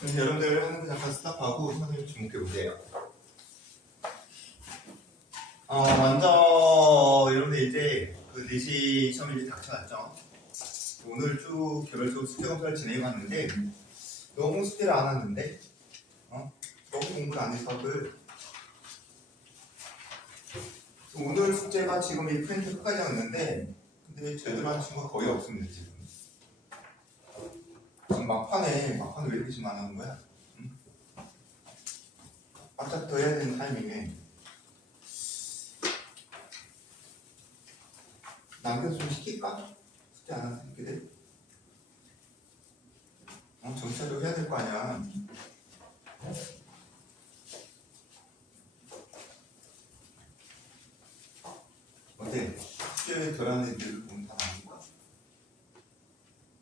그럼 여러분들 하는 거 잠깐 스탑하고 선생님 주목해 보세요. 먼저 여러분들 이제 그 4시 시험이 이제 닥쳐왔죠. 오늘 쭉 개별적으로 숙제 검사를 진행해봤는데 너무 숙제를 안 왔는데 너무 공부를 안 해서 오늘 숙제가 지금 이 프린트 끝까지 왔는데 근데 제대로 하는 친구가 거의 없습니다 지금. 지금 막판에 왜 이렇게 지금 안 하는 거야? 응? 바짝 더 해야 되는 타이밍에 남겨서 좀 시킬까? 숙제 안 하는 새끼들? 정치하려고 해야 될 거 아니야. 어때? 숙제 덜 하는 애들 보면 다 나는 거야?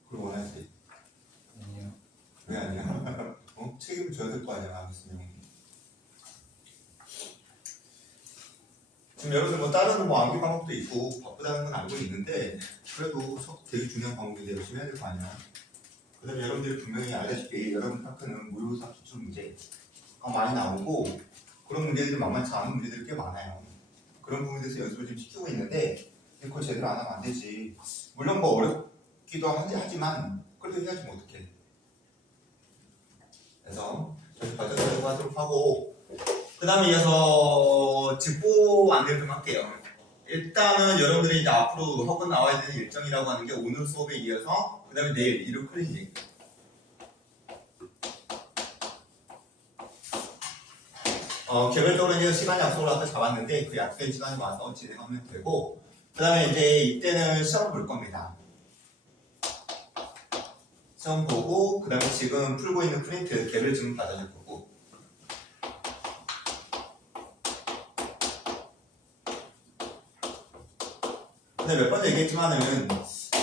그걸 원하지? 아니요. 왜 아니야? 책임을 져야 될 거 아니야, 무슨 형이. 지금 여러분들 뭐 다른 암기 과목도 있고 바쁘다는 건 알고 있는데 그래도 되게 중요한 과목인데 열심히 해야 될 거 아니야. 그 다음에 여러분들이 분명히 알다시피 여러분 학교는 무료수학 기출 문제가 많이 나오고 그런 문제들이 만만치 않은 문제들이 꽤 많아요. 그런 부분에 대해서 연습을 좀 시키고 있는데 그걸 제대로 안 하면 안 되지. 물론 뭐 어렵기도 하지만 그래도 해야지 뭐 어떡해. 그래서 저희 과정을 하도록 하고 그 다음에 이어서 직보 안내를 좀 할게요. 일단은 여러분들이 이제 앞으로 혹은 나와야 되는 일정이라고 하는 게 오늘 수업에 이어서 그 다음에 내일 일요 클리닉 개별적으로 이제 시간 약속을 아까 잡았는데 그 약속된 시간에 와서 진행하면 되고 그 다음에 이제 이때는 시험 볼 겁니다. 시험 보고 그 다음에 지금 풀고 있는 프린트 개별 지금 받아줄 거고 근데 몇 번 얘기했지만은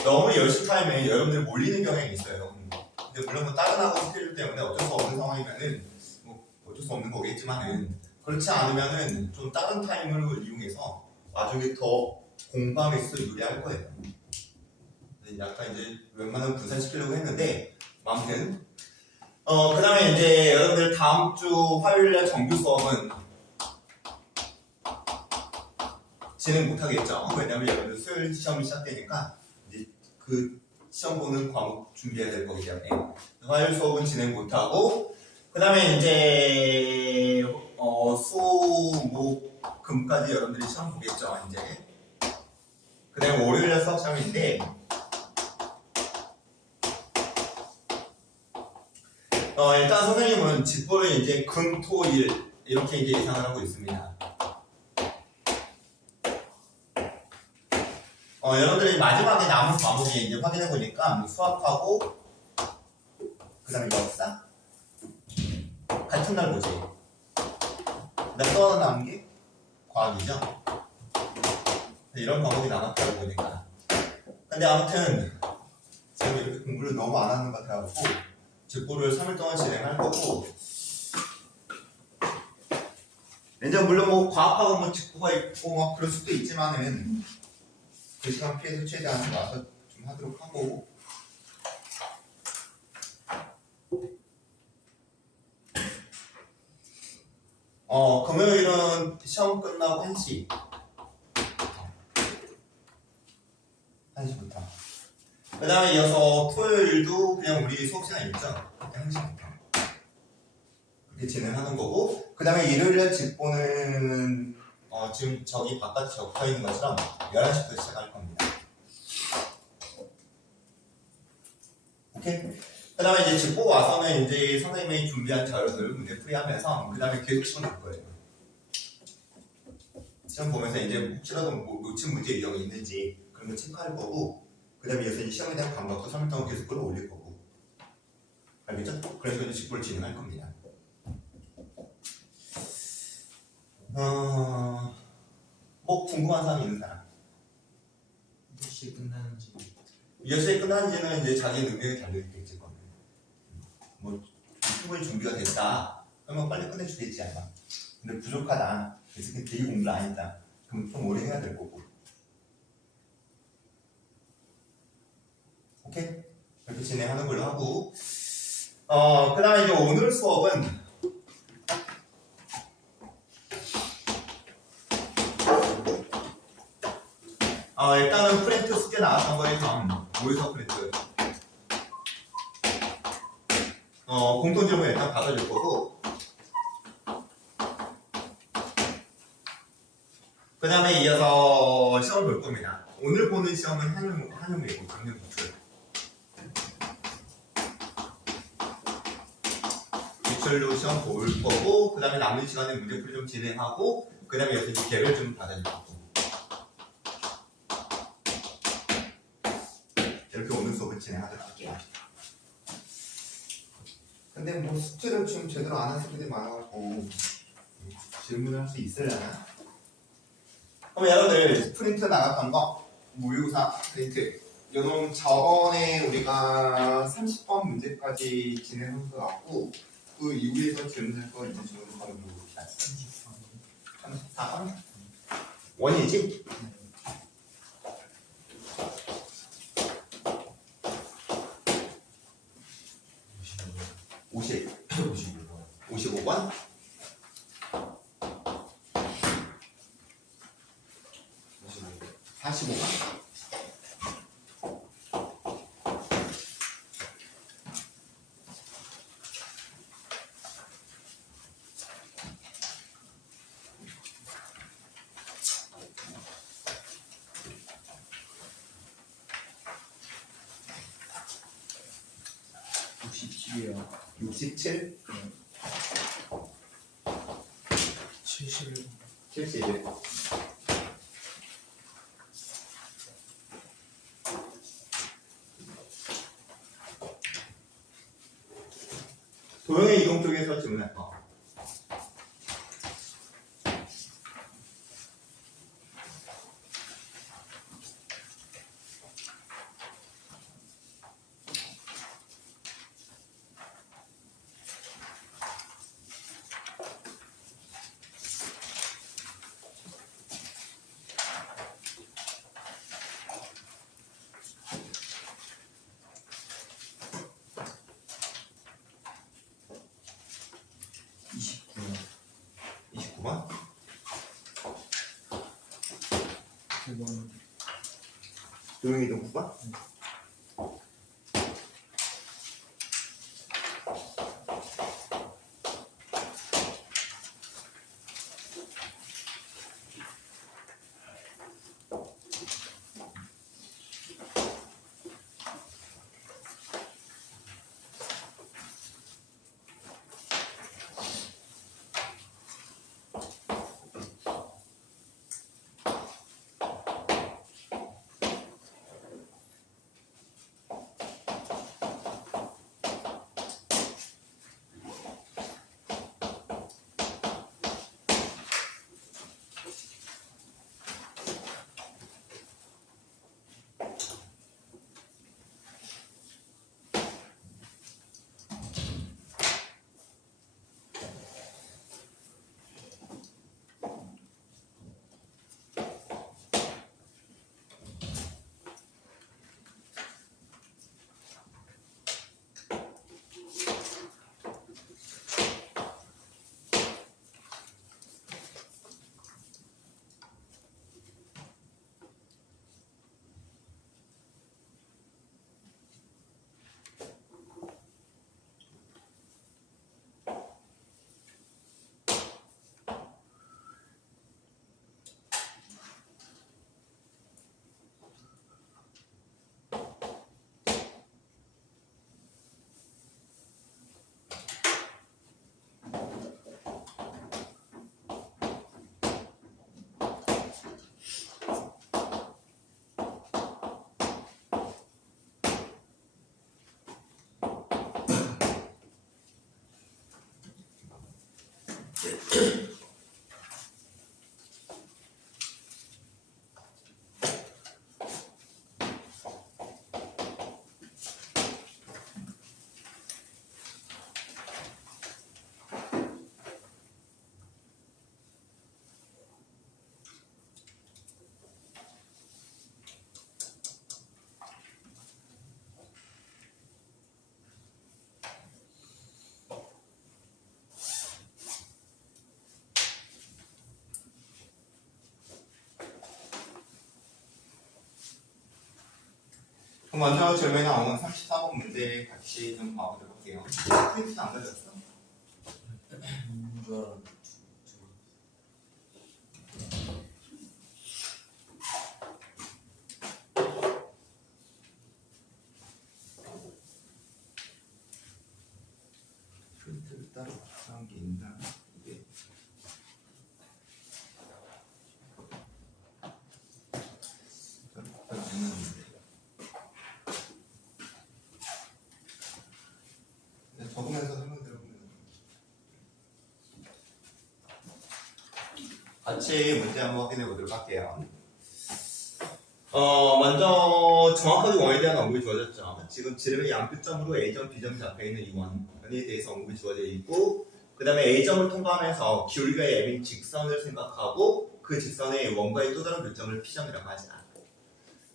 너무 10시 타임에 여러분들 몰리는 경향이 있어요. 근데 물론 뭐 다른 학원 스케줄 때문에 어쩔 수 없는 상황이면은 뭐 어쩔 수 없는 거겠지만은 그렇지 않으면은 좀 다른 타임을 이용해서 나중에 더 공부함에 있어서 유리할 거예요. 약간 이제 웬만하면 분산시키려고 했는데 아무튼 그 다음에 이제 여러분들 다음 주 화요일날 정규 수업은 진행 못하겠죠. 왜냐면 여러분들 수요일 시험이 시작되니까 이제 그 시험 보는 과목 준비해야 될 거기 때문에 화요일 수업은 진행 못하고 그 다음에 이제 수, 목, 금까지 여러분들이 시험 보겠죠. 이제 그 다음에 월요일날 수업 시험인데 일단 선생님은 직보를 이제 금, 토, 일 이렇게 이제 예상을 하고 있습니다. 여러분들이 마지막에 남은 과목이 이제 확인해 보니까 수학하고 그 다음에 역사 같은 날 보지. 그다음 또 하나 남은 게 과학이죠. 이런 과목이 남았다고 보니까. 근데 아무튼 제가 이렇게 공부를 너무 안 하는 것 같아가지고 직보를 3일 동안 진행할 거고 이제 물론 뭐 과학하고 뭐 직보가 있고 막 그럴 수도 있지만은 그 시간 피해서 최대한 와서 좀 하도록 하고 금요일은 시험 끝나고 1시 1시부터 그 다음에 이어서 토요일도 그냥 우리 수업 시간 있죠? 그때 1시부터 그렇게 진행하는 거고 그 다음에 일요일날 직보는 지금 저기 바깥에 적혀 있는 것처럼 11시부터 시작할 겁니다. 오케이? 그 다음에 이제 직보 와서는 이제 선생님이 준비한 자료들 문제 풀이하면서 그 다음에 계속 시험 볼 거예요. 시험 보면서 이제 혹시라도 뭐 놓친 문제 유형이 있는지 그런 거 체크할 거고 그 다음에 이어서 시험에 대한 감각도 3일 동안 계속 끌어올릴 거고 알겠죠? 그래서 이제 직보를 진행할 겁니다. 뭐 궁금한 사람 있는 사람? 몇 시에 끝나는지. 몇 시에 끝나는지는 이제 자기 능력에 달려있겠지. 뭐 충분히 준비가 됐다. 그러면 빨리 끝내주겠지 아마. 근데 부족하다. 그래서 되게 공부를 안 했다. 그럼 좀 오래 해야 될 거고. 오케이? 이렇게 진행하는 걸로 하고 그 다음에 이제 오늘 수업은 일단은 프린트 숙제 나왔던 거에 좀 모의서 프린트 공통 질문 일단 받아줄 거고 그 다음에 이어서 시험을 볼 겁니다. 오늘 보는 시험은 한용이고 강릉 기출 기출로 시험 볼 거고 그 다음에 남은 시간에 문제풀이 좀 진행하고 그 다음에 여기서 개별 좀 받아줄 거고 이렇게 오늘 수업을 진행하도록 할게요. 근데 뭐 숙제를 지금 제대로 안 한 새끼들이 많아가지고 질문을 할 수 있으려나? 그럼 여러분들 프린트 나갔던 거 모의고사 프린트 요놈 저번에 우리가 30번 문제까지 진행한 것 같고 그 이후에서 질문할 거 있는 질문을 한번 볼봅시다. 34번? 원이지? 55번? 45번? 이요 67? 71. 71. 도형의 이동 쪽에서 질문할 거. 도형의 이동 9번? 그럼 먼저 질문에 나오는 34번 문제 같이 좀 봐보도록 할게요. 프린트는 안 가져왔어? 줄 알았는데. 프린트를 따로 구성한 게 있나? 이게 적으면서 설명 들어보면 같이 문제 한번 확인해 보도록 할게요. 먼저 정확하게 원에 대한 언급이 주어졌죠. 지금 지름의 양표점으로 A점, B점이 잡혀있는 이 원에 대해서 언급이 주어져 있고 그 다음에 A점을 통과하면서 기울기가 M인 직선을 생각하고 그 직선의 원과의 또 다른 교점을 P점이라고 하자.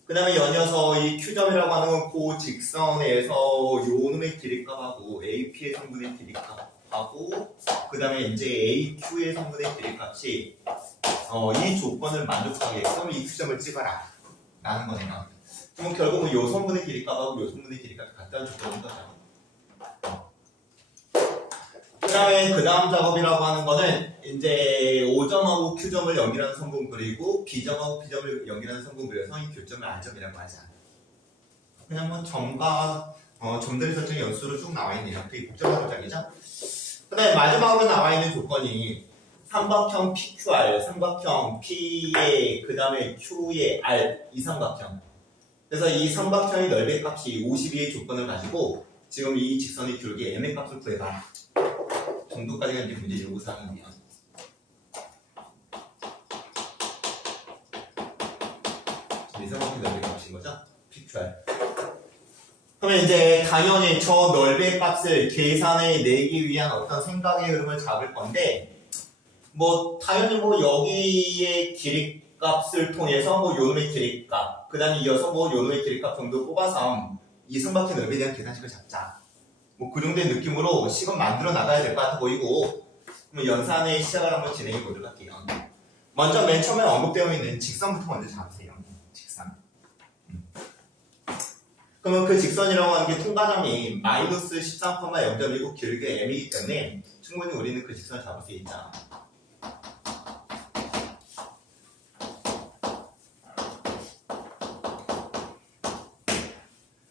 그 다음에 연이어서 이 Q점이라고 하는 그 직선에서 요 놈의 길이값하고 AP의 성분의 길이값하고 그 다음에 이제 AQ의 성분의 길이값이 이 조건을 만족하게끔 이 Q점을 찍어라 라는 거네요. 그럼 결국은 요 성분의 길이값하고 요 성분의 길이값이 같다는 조건인 거죠. 그 다음 작업이라고 하는 거는 이제 O점하고 Q점을 연결하는 성분 그리고 B점하고 P점을 연결하는 성분 그려서 이 교점을 R점이라고 하자. 그냥 뭐 점과 점들의 설정이 연수로 쭉 나와 있네요. 되게 복잡한 도장이죠. 그 다음에 마지막으로 나와 있는 조건이 삼각형 PQR, 삼각형 P의 그 다음에 Q의 R 이 삼각형. 그래서 이 삼각형의 넓이의 값이 52의 조건을 가지고 지금 이 직선의 기울기 M의 값을 구해봐. 정도까지가 이제 문제 요구사항이네요. 이 삼각형 넓이의 값인 거죠? PQR. 그러면 이제 당연히 저 넓이의 값을 계산해 내기 위한 어떤 생각의 흐름을 잡을 건데 뭐 당연히 뭐 여기의 길이값을 통해서 뭐 요놈의 길이값 그 다음에 이어서 뭐 요놈의 길이값 정도 뽑아서 이 삼각형 넓이에 대한 계산식을 잡자. 뭐 그 정도의 느낌으로 식은 만들어 나가야 될 것 같아 보이고 그럼 연산의 시작을 한번 진행해 보도록 할게요. 먼저 맨 처음에 언급되어 있는 직선부터 먼저 잡으세요. 직선. 그러면 그 직선이라고 하는 게 통과점이 마이너스 13,0.1고 길게 m이기 때문에 충분히 우리는 그 직선을 잡을 수 있다.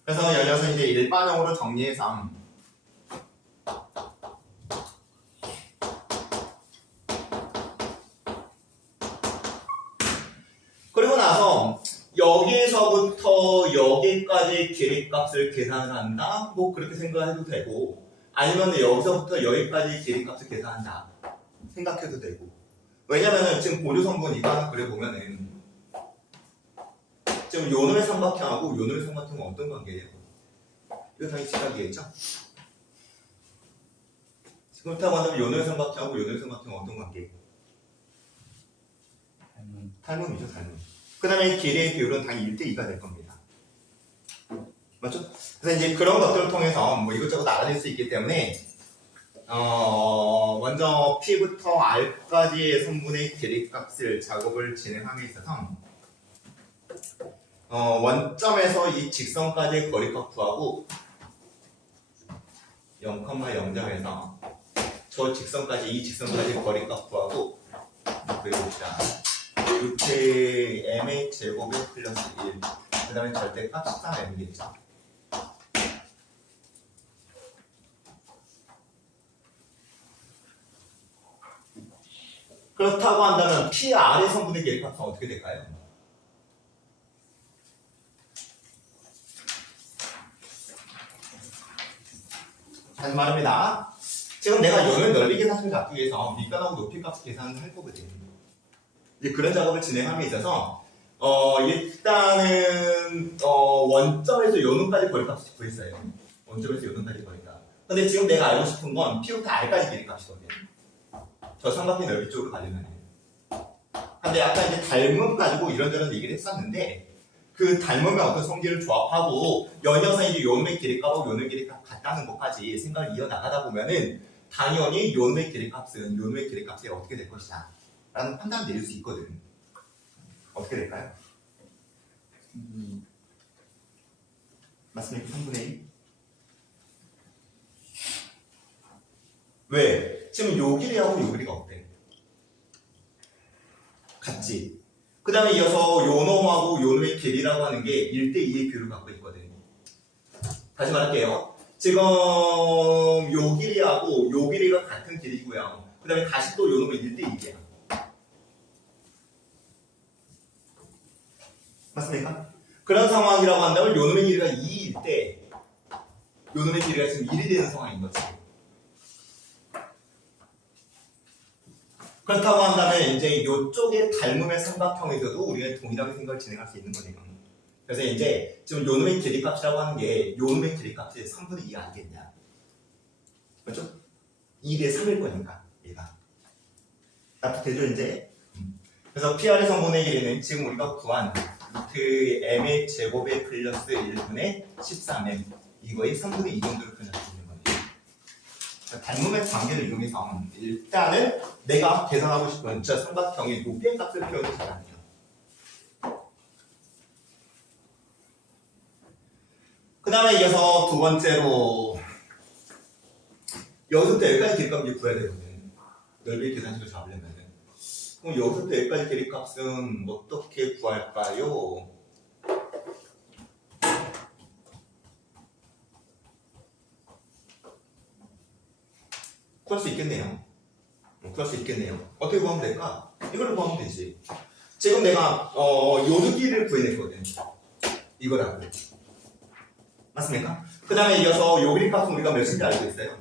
그래서 열려서 이제 일반형으로 정리해서 그리고 나서 여기서부터 여기까지 길이값을 계산을 한다? 뭐 그렇게 생각해도 되고 아니면 여기서부터 여기까지 길이값을 계산한다 생각해도 되고 왜냐면은 지금 보조성분 이거 하나 그려보면은 지금 요놈의 삼각형하고 요놈의 삼각형은 어떤 관계예요? 이거 당연히 지각이겠죠? 지금부터 만나면 요놈의 삼각형하고 요놈의 삼각형은 어떤 관계예요? 닮음이죠, 닮음. 그 다음에 길이의 비율은 당연히 1대2가 될 겁니다. 맞죠? 그래서 이제 그런 것들을 통해서 뭐 이것저것 알아낼 수 있기 때문에 먼저 P부터 R까지의 성분의 길이값을 작업을 진행함에 있어서 원점에서 이 직선까지의 거리값 구하고 0,0점에서 저 직선까지 이 직선까지의 거리값 구하고 그려봅시다. 6의 m의 제곱에 플러스 1. 그 다음에 절대값 13m이겠죠. 그렇다고 한다면 PR의 성분의 길이값은 어떻게 될까요? 다시 말합니다. 지금 내가 요놈의 넓이 계산식을 잡기 위해서 밑변하고 높이 값을 계산을 할 거거든요. 이제 그런 작업을 진행함에 있어서 일단은 원점에서 요놈까지 거리값을 구했어요. 원점에서 요놈까지 거리값. 근데 지금 내가 알고 싶은 건 P부터 R까지 길이값이거든요. 저 삼각형 넓이 쪽으로 가려면. 근데 아까 이제 닮음 가지고 이런저런 얘기를 했었는데 그 닮음의 어떤 성질을 조합하고 연이어서 이제 요놈의 길이값하고 요놈의 길이값 같다는 것까지 생각을 이어나가다 보면은 당연히 요놈의 길이값은 요놈의 길이값이 어떻게 될 것이다 라는 판단을 내릴 수 있거든. 어떻게 될까요? 맞습니까? 3분의 1. 왜? 지금 요 길이하고 요 길이가 어때? 같지? 그 다음에 이어서 요 놈하고 요 놈의 길이라고 하는 게 1대2의 비율을 갖고 있거든. 다시 말할게요. 지금 요 길이하고 요 길이가 같은 길이고요. 그 다음에 다시 또 요 놈은 1대2이야. 맞습니까? 그런 상황이라고 한다면 요 놈의 길이가 2일 때 요 놈의 길이가 지금 1이 되는 상황인 거지. 그렇다고 한다면 이제 이쪽의 닮음의 삼각형에서도 우리가 동일하게 생각을 진행할 수 있는 거네요. 그래서 이제 지금 요 놈의 길이값이라고 하는 게 요 놈의 길이값이 3분의 2 아니겠냐. 그렇죠? 2대 3일 거니까 얘가. 납득되죠 이제? 그래서 PR의 성분의 길이는 지금 우리가 구한 루트 m의 제곱에 플러스 1분의 13m 이거의 3분의 2 정도로 표현할 수 있는 거예요. 닮음의 관계를 이용해서 일단은 내가 계산하고 싶은 저 삼각형의 높이의 값을 표현을 잘하네요. 그 다음에 이어서 두 번째로 여기서부터 여기까지 길이값을 구해야 되거든. 넓이의 계산식을 잡으려면. 그럼 여기서부터 여기까지 길이값은 어떻게 구할까요? 구할 수 있겠네요. 구할 수 있겠네요. 어떻게 구하면 될까? 이걸로 구하면 되지. 지금 내가 요 두께를 구해냈거든. 이거라고. 맞습니까? 그 다음에 이어서 요 길이값은 우리가 몇인지 알고 있어요?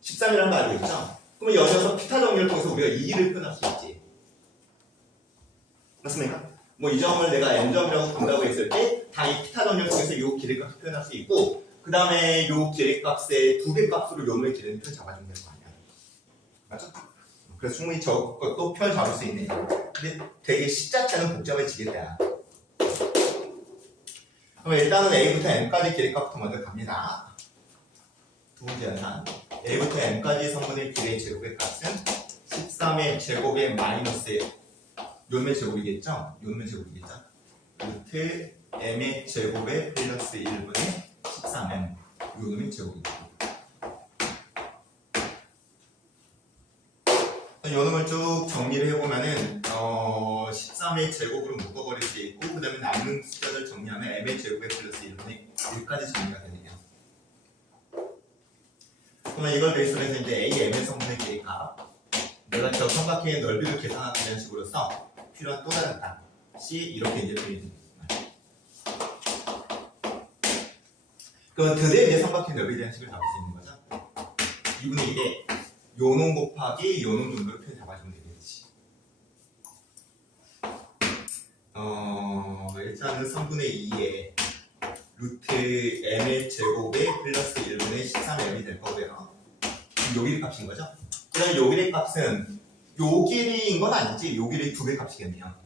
13이라는 거 알고 있죠? 그러면 여기서 피타 정리를 통해서 우리가 이 길을 표현할 수 있지. 맞습니까? 뭐 이 점을 내가 n점이라고 본다고 했을 때 당연히 피타 정리를 통해서 이 길이값을 표현할 수 있고 그 다음에 이 길이값의 2배 값으로 요 놈의 길이는 표현 잡아주면 되는 거 아니야. 맞죠? 그래서 충분히 저것도 표현 잡을 수 있네요. 근데 되게 식 자체는 복잡해지겠다. 그럼 일단은 A부터 M까지 길이값부터 먼저 갑니다. 두 번째 연산. A부터 M까지 성분의 길이의 제곱의 값은 13의 제곱의 마이너스 요놈의 제곱이겠죠? 요놈의 제곱이겠죠? 루트 M의 제곱의 플러스 1분의 13M 요놈의 제곱이겠죠. 요놈을 쭉 정리를 해보면은 13의 제곱으로 묶어버릴 수 있고 그 다음에 남는 숫자를 정리하면 m의 제곱에 플러스 1분의 1까지 정리가 되네요. 그러면 이걸 베이스로 해서 이제 a, m의 성분의 길이값 내가 저 삼각형의 넓이를 계산하는 식으로서 필요한 또 다른 값이 이렇게 이제 표현이 됩니다. 그럼 드디어 이제 삼각형 넓이에 대한 식을 잡을 수 있는 거죠. 2분의 1에 요놈 곱하기 요놈 정도로 표현 잡아주면 되겠지. 일단은 3분의 2에 루트 m의 제곱에 플러스 1분의 13m이 될 거고요. 요 길이 값인 거죠. 그 다음에 요 길이 값은 요 길이인 건 아니지. 요 길이 2배 값이겠네요.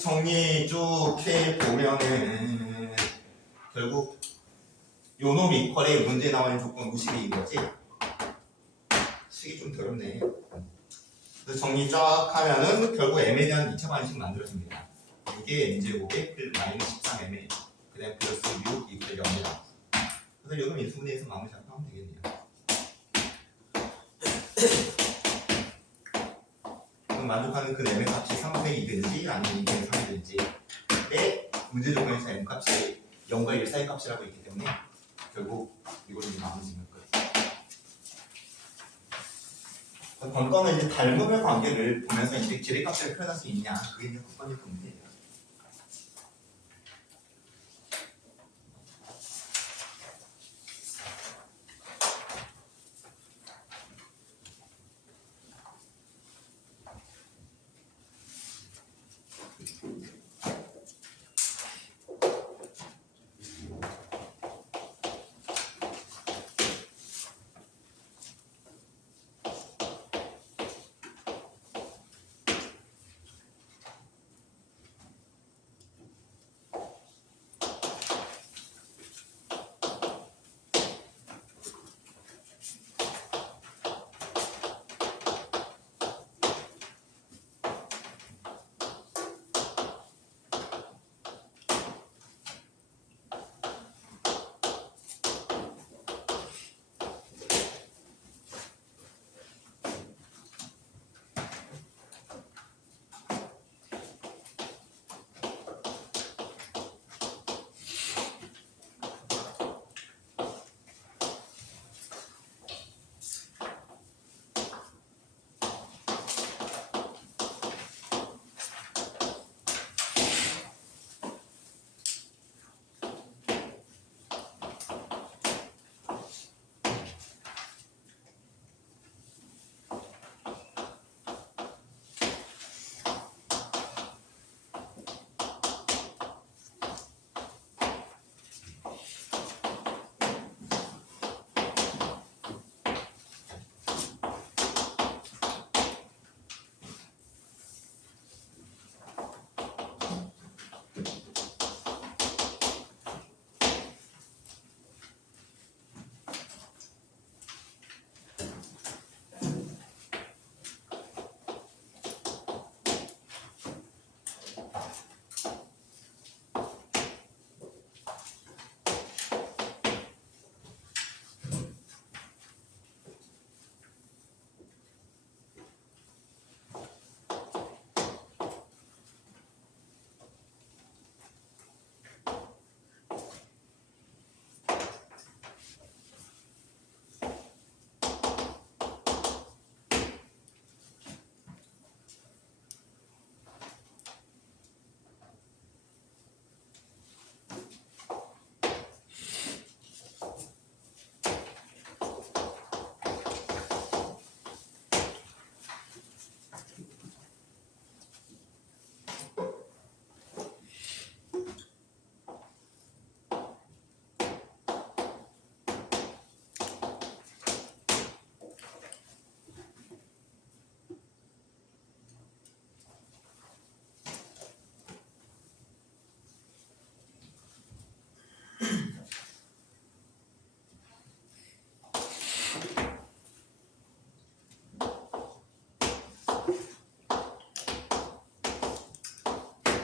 정리 쭉 해보면은 결국 요놈 이퀄에 문제 나오는 조건 무식이 이거지. 식이 좀 더럽네. 그래서 정리 쫙 하면은 결국 m에 대한 2차 관식 만들어집니다. 이게 n제곱에 마이너스 13m에 그 다음에 플러스 6 이퀄 0이다. 그래서 요놈 인수분해해서 마무리 작성하면 되겠네요. 그럼 만족하는 그 m의 값이 3분의 2든지 아니면 2분의 3이든지 때 문제 조건에서 m 값이 0과 1 사이 값이라고 있기 때문에 결국 이걸로 마무리 짓는 거예요. 관건은 이제 닮음의 관계를 보면서 이제 길이값을 표현할 수 있냐 그게 이제 첫 번째 문제예요.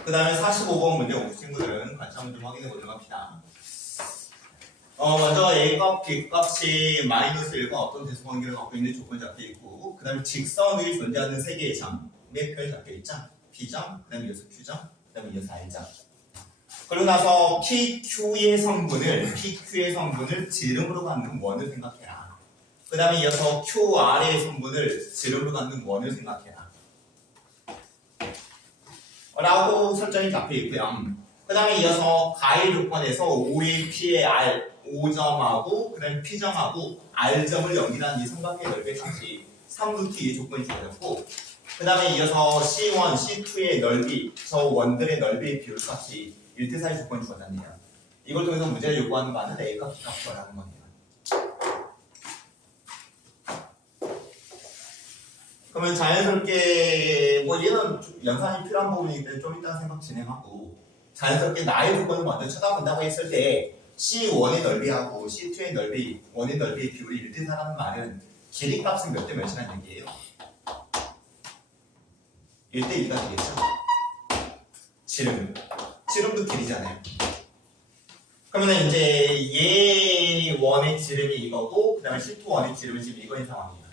그 다음에 45번 문제 온 친구들은 같이 한번 좀 확인해 보도록 합시다. 먼저 A값, B값이 마이너스 1과 어떤 대수관계를 갖고 있는 조건이 잡혀 있고, 그 다음에 직선이 존재하는 세 개의 점의 표현이 잡혀 있죠. P점, 그 다음에 이어서 Q점, 그 다음에 이어서 R점. 그러고 나서 PQ의 성분을 지름으로 갖는 원을 생각해라. 그 다음에 이어서 QR의 성분을 지름으로 갖는 원을 생각해라. 라고 설정이 잡혀 있고요. 그 다음에 이어서 가일 조건에서 O의 P의 R, O점하고 그 다음에 P점하고 R점을 연결한 이 삼각형의 넓이의 값이 3루트2의 조건이 주어졌고, 그 다음에 이어서 C1, C2의 넓이, 저 원들의 넓이의 비율 값이 1대4의 조건이 주어졌네요. 이걸 통해서 문제를 요구하는 바는 A값, B값 구하라는 거네요. 그러면 자연스럽게 뭐 얘는 연산이 필요한 부분이기 때문에 좀 이따 생각 진행하고, 자연스럽게 나의 조건을 먼저 쳐다본다고 했을 때 C1의 넓이하고 C2의 넓이, 원의 넓이의 비율이 1대4라는 말은 길이 값은 몇 대 몇이라는 얘기예요? 1대2가 되겠죠? 지름도 길이잖아요. 그러면 이제 얘 원의 지름이 이거고, 그 다음에 C2 원의 지름은 지금 이거인 상황이에요.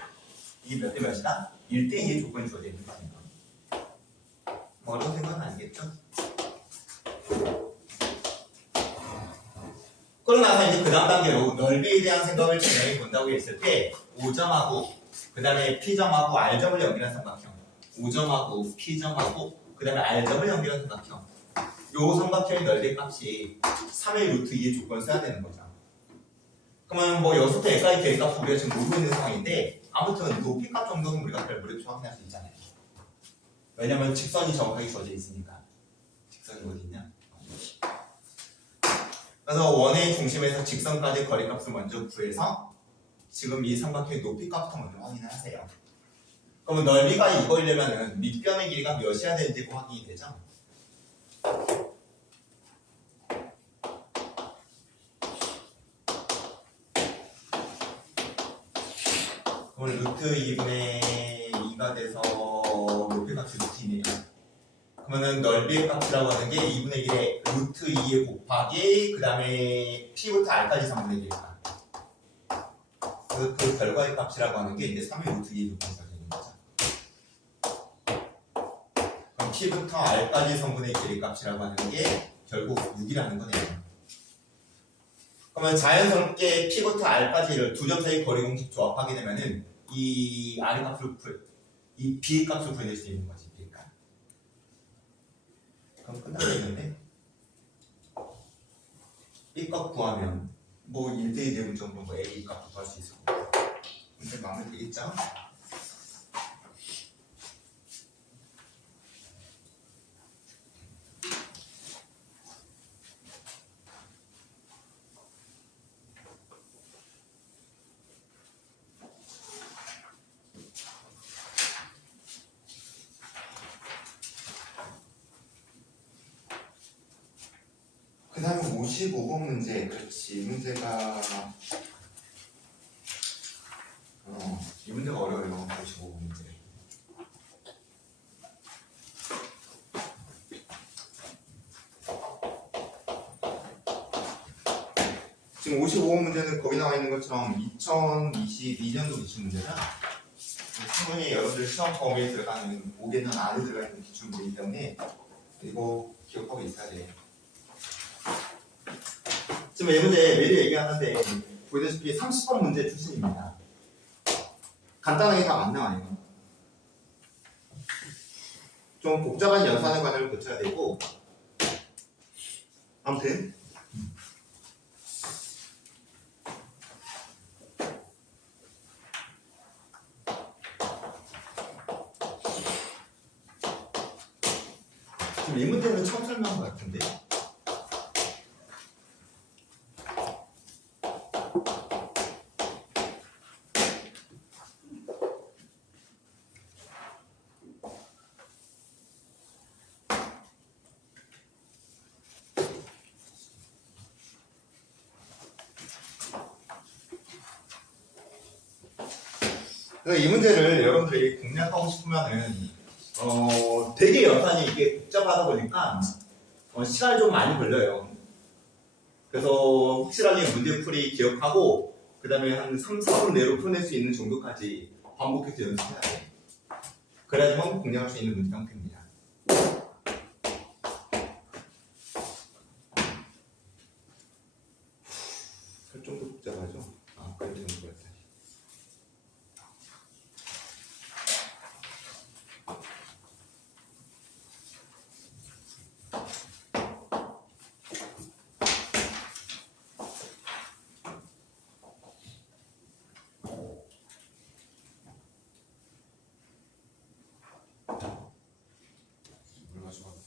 이게 몇 대 몇이다? 1대2의 조건이 주어져 있는 거 아닌가? 뭐 어려운 생각은 아니겠죠? 그러고 나서 이제 그 다음 단계로 넓이에 대한 생각을 진행해 본다고 했을 때 5점하고 그 다음에 P점하고 R점을 연결한 삼각형, 5점하고 P점하고 그 다음에 R점을 연결한 삼각형, 요 삼각형의 넓이 값이 3의 루트 2의 조건을 써야 되는 거죠. 그러면 뭐 여기서부터 여기까지 대값 우리가 지금 모르고 있는 상황인데, 아무튼 높이값 정도는 우리가 별 무렵 확인할 수 있잖아요. 왜냐면 직선이 정확하게 주어져 있으니까. 직선이 어디 있냐? 그래서 원의 중심에서 직선까지 거리값을 먼저 구해서 지금 이 삼각형의 높이값부터 먼저 확인하세요. 그러면 넓이가 이거이려면은 밑변의 길이가 몇이어야 되는지가 확인이 되죠? 그럼 루트 2분의 2가 돼서 높이값이 루트 2네요. 그러면은 넓이의 값이라고 하는 게 2분의 1에 루트 2에 곱하기 그 다음에 P부터 R까지 3분의 1이니까 그 결과의 값이라고 하는 게 이제 3의 루트 2의 조건이 되는 거죠. 그럼 P부터 R까지 성분의 길이 값이라고 하는 게 결국 6이라는 거네요. 그러면 자연스럽게 P부터 R까지를 두 점 사이 거리 공식 조합하게 되면은 이 R 값을 이 B 값을 구해낼 수 있는 거지. 그럼 끝나겠는데? B값 구하면 뭐 1대2 대분 정도 뭐 A 값도 구할 수 있을 거고, 근데 마무리 되겠죠? 그 다음에 55번 문제. 그렇지. 문제가 이 문제가 어려워요. 55번 문제. 지금 55번 문제는 거기 나와 있는 것처럼 2022년도 기출 문제다. 충분히 여러분들 시험 범위에 들어가는 5개년 안에 들어가 있는 기출 문제이기 때문에 이거 기억하고 있어야 돼요. 지금 이 문제 매일 얘기하는데 보다시피 30번 문제 출신입니다. 간단하게 다 안 나와요. 좀 복잡한 연산의 과정을 거쳐야 되고, 아무튼 지금 이 문제는 처음 설명한 것 같은데. 그래서 이 문제를 여러분들이 공략하고 싶으면은 되게 연산이 이게 복잡하다 보니까 시간이 좀 많이 걸려요. 그래서 확실하게 문제풀이 기억하고 그 다음에 한 3, 4분 내로 풀어낼 수 있는 정도까지 반복해서 연습해야 돼요. 그래야지만 공략할 수 있는 문제 형태입니다. 설정도 복잡하죠? 그래도 정도였다. 물 마시고.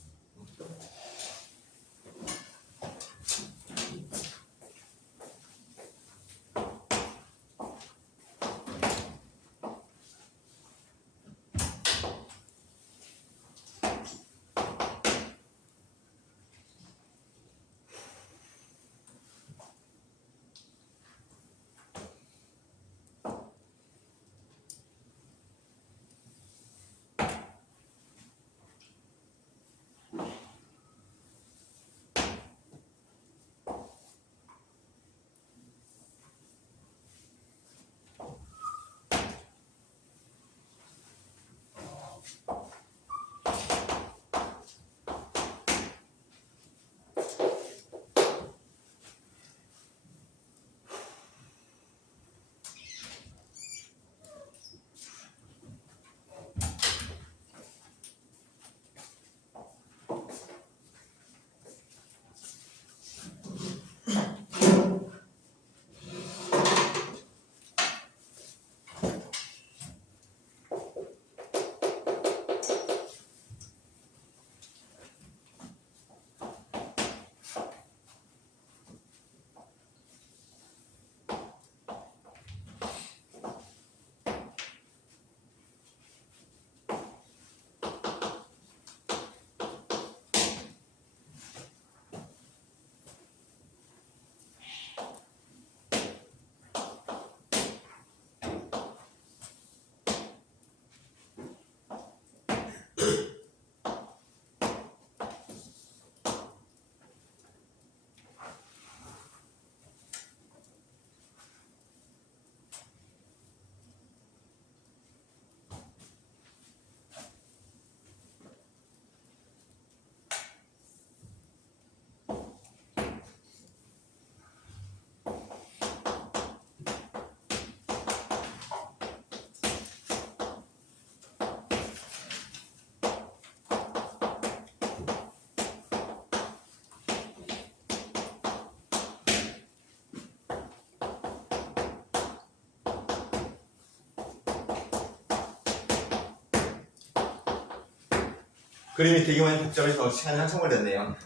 그림이 되게 많이 복잡해서 시간이 한참 걸렸네요.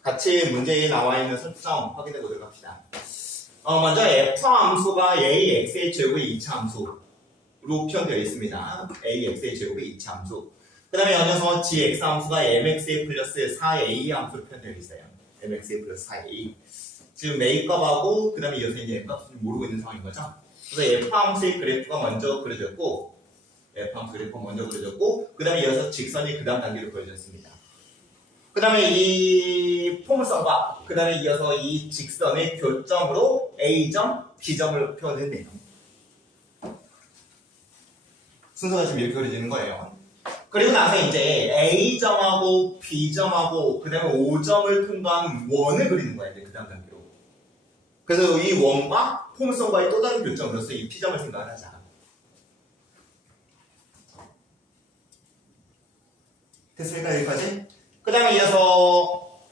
같이 문제에 나와 있는 설정 확인해 보도록 합시다. 먼저 f 함수가 ax의 제곱의 2차 함수로 표현되어 있습니다. ax의 제곱의 2차 함수. 그 다음에 연이어서 gx 함수가 mxa 플러스 4a 함수로 표현되어 있어요. mxa 플러스 4a. 지금 a 값하고 그 다음에 이어서 이제 m 값을 모르고 있는 상황인 거죠. 그래서 f 함수의 그래프가 먼저 그려졌고 F함수 그래프가 먼저 그려졌고 그 다음에 이어서 직선이 그 다음 단계로 그려졌습니다. 그 다음에 이 포물선과 그 다음에 이어서 이 직선의 교점으로 A점, B점을 표현했네요. 순서가 지금 이렇게 그려지는 거예요. 그리고 나서 이제 A점하고 B점하고 그 다음에 O점을 통과하는 원을 그리는 거예요. 그 다음 단계로. 그래서 이 원과 포물선과의 또 다른 교점으로서 이 P점을 생각을 하자. 됐을까 여기까지? 그 다음에 이어서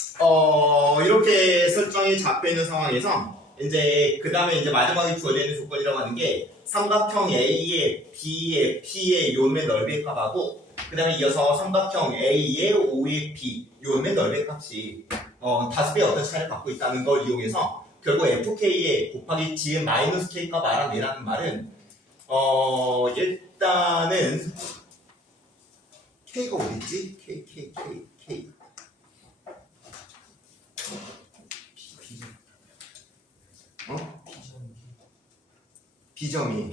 이렇게 설정이 잡혀 있는 상황에서 이제 그 다음에 이제 마지막에 주어져 있는 조건이라고 하는 게 삼각형 A의 B의 P의 요놈의 넓이의 값하고 그 다음에 이어서 삼각형 A의 O의 B 요놈의 넓이의 값이 5배의 어떤 차이를 갖고 있다는 걸 이용해서 결국 FK의 곱하기 G의 마이너스 K 값 알아내라는 말은 일단은 K가 어딨지? K. B점이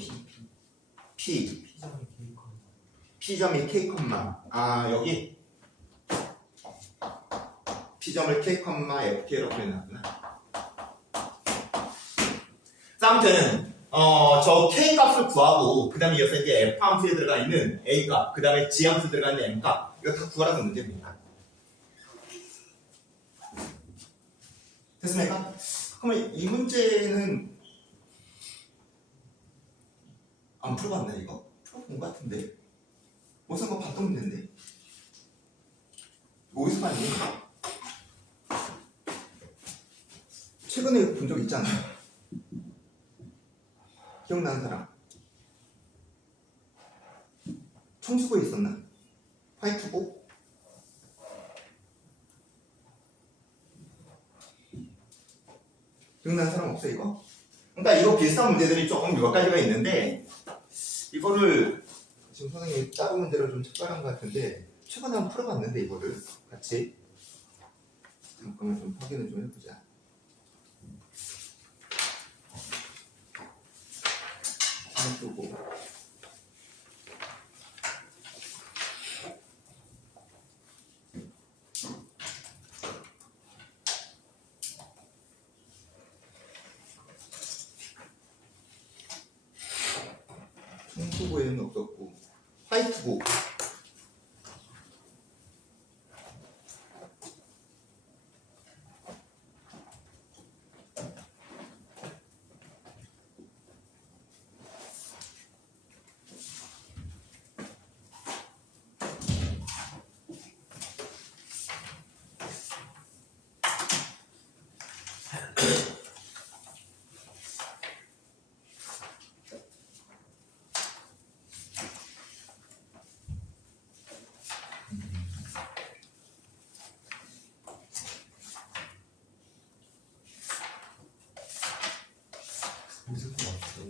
P P점이 K, 여기 P점을 K, FK라고 해놨구나. 아무튼 저 K 값을 구하고 그 다음에 이어서 이제 F 함수에 들어가 있는 A 값, 그 다음에 G 함수에 들어가 있는 M 값, 이거 다 구하라는 문제입니다. 됐습니까? 그러면 이 문제는 안 풀어봤나 이거? 풀어본 것 같은데 어디서 한번 봤던 문제인데 어디서 봤니? 최근에 본 적 있잖아. 기억나는 사람? 청수고에 있었나? 화이트고? 기억나는 사람 없어 이거? 그러니까 이거 비슷한 문제들이 조금 몇 가지가 있는데 이거를 지금 선생님이 다른 문제를 좀 착각한 것 같은데 최근에 한번 풀어봤는데 이거를 같이 잠깐만 좀 확인을 좀 해보자. 청수고 청수고에는 없었고 화이트고 무슨 거 없어?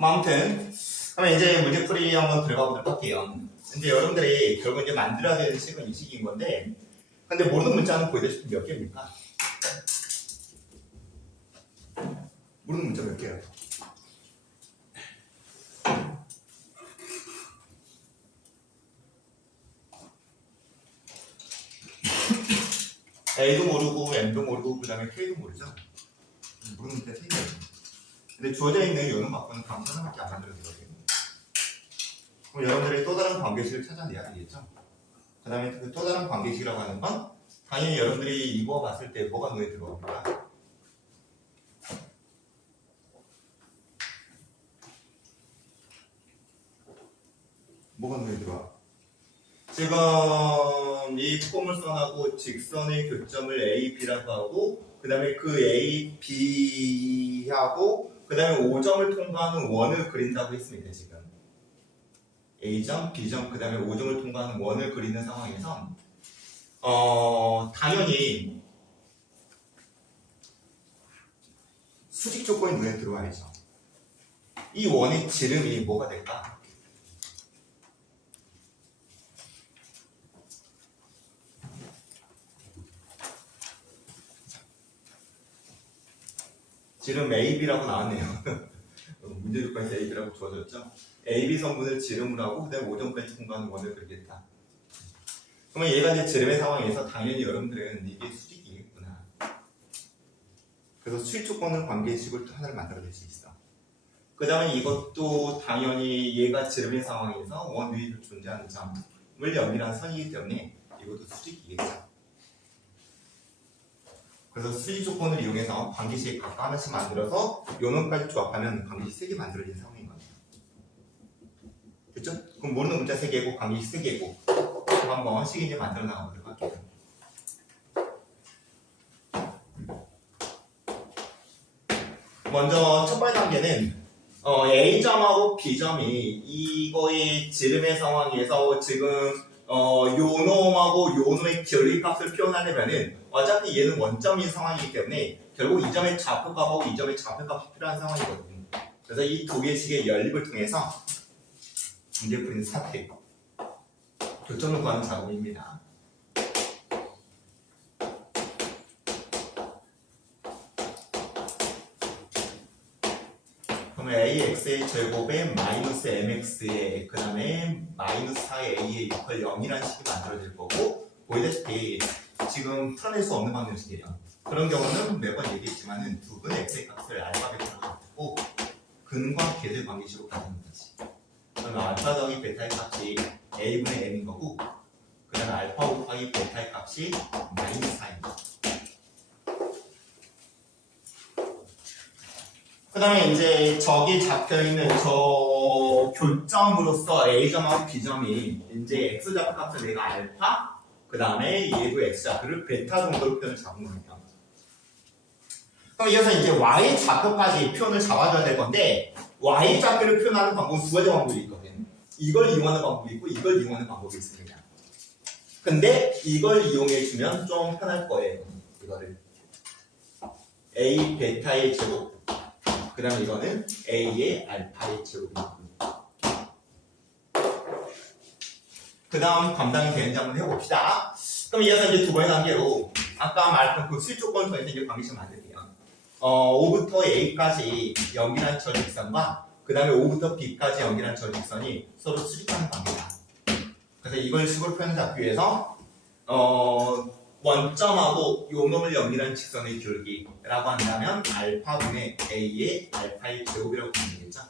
아무튼 그러면 이제 문제풀이 한번 들어가 보도록 할게요. 근데 여러분들이 결국 이제 만들어야 되는 식은 이 식인 건데 근데 모르는 문자는 보이다시피 몇 개입니까? 모르는 문자 몇 개예요? A도 모르고 M도 모르고 그 다음에 K도 모르죠? 모르는 문자 3개예요. 근데 주어져 있는 요는 갖고는 감수 하나밖에 안 만들어지거든요. 그럼 여러분들이 또 다른 관계식을 찾아내야 되겠죠? 그 다음에 그 또 다른 관계식이라고 하는 건 당연히 여러분들이 이거 봤을 때 뭐가 눈에 들어옵니까? 뭐가 눈에 들어와? 지금 이 포물선하고 직선의 교점을 A, B라고 하고 그 다음에 그 A, B하고 그 다음에 O점을 통과하는 원을 그린다고 했습니다. 지금 A점, B점, 그 다음에 O점을 통과하는 원을 그리는 상황에서 당연히 수직 조건이 눈에 들어와야죠. 이 원의 지름이 뭐가 될까? 지름 AB라고 나왔네요. 문제 조건에서 AB라고 주어졌죠. AB 성분을 지름으로 하고 그 다음에 5점까지 통과하는 원을 그리겠다. 그러면 얘가 이제 지름의 상황에서 당연히 여러분들은 이게 수직이겠구나. 그래서 수직 조건을 관계식을 또 하나를 만들어낼 수 있어. 그 다음에 이것도 당연히 얘가 지름의 상황에서 원 위에 존재하는 점을 연결한 선이기 때문에 이것도 수직이겠죠. 그래서 수직 조건을 이용해서 관계식 각각 하나씩 만들어서 요놈까지 조합하면 관계식 3개 만들어진 상황인 거예요. 됐죠? 그럼 모르는 문자 3개고 관계식 3개고 그럼 한번 식 이제 만들어 나가보도록 할게요. 먼저 첫 번째 단계는 A점하고 B점이 이거의 지름의 상황에서 지금 요 놈하고 요 놈의 결립값을 표현하려면은 어차피 얘는 원점인 상황이기 때문에 결국 이 점의 좌표값하고 이 점의 좌표값이 필요한 상황이거든요. 그래서 이 두 개씩의 연립을 통해서 문제 풀이는 사태 교점을 구하는 작업입니다. 그러면 ax의 제곱에 마이너스 mx의 그 다음에 마이너스 4의 a의 이퀄 0이라는 식이 만들어질 거고 보이다시피 지금 풀어낼 수 없는 방정식이에요. 그런 경우는 몇 번 얘기했지만은 두 분의 x의 값을 알파 베타로 갖고 근과 계들 관계식으로 가는 거지. 그러면 알파 더하기 베타의 값이 a분의 m인 거고 그 다음에 알파 곱하기 베타의 값이 마이너스 4인 거죠. 그 다음에 이제 저기 잡혀있는 저 교점으로서 A점하고 B점이 이제 X좌표 값을 내가 알파 그 다음에 얘도 X좌표를 베타 정도로 표현을 잡은 겁니다. 그럼 이어서 이제 Y 좌표까지 표현을 잡아줘야 될 건데 Y 좌표를 표현하는 방법은 두 가지 방법이 있거든요. 이걸 이용하는 방법이 있고 이걸 이용하는 방법이 있습니다. 근데 이걸 이용해주면 좀 편할 거예요. 이거를 A 베타의 제곱 그 다음에 이거는 A의 알파의 제곱입니다. 그 다음 감당이 되는지 한번 해봅시다. 그럼 이어서 이제 두 번째 단계로 아까 말했던 그 수조건 통해서 이제 관계식 만들게요. O부터 A까지 연결한 저 직선과 그 다음에 O부터 B까지 연결한 저 직선이 서로 수직하는 관계다. 그래서 이걸 식으로 표현을 잡기 위해서 원점하고 요 놈을 연결한 직선의 기울기라고 한다면 알파분의 A의 알파의 제곱이라고 보면 되겠죠.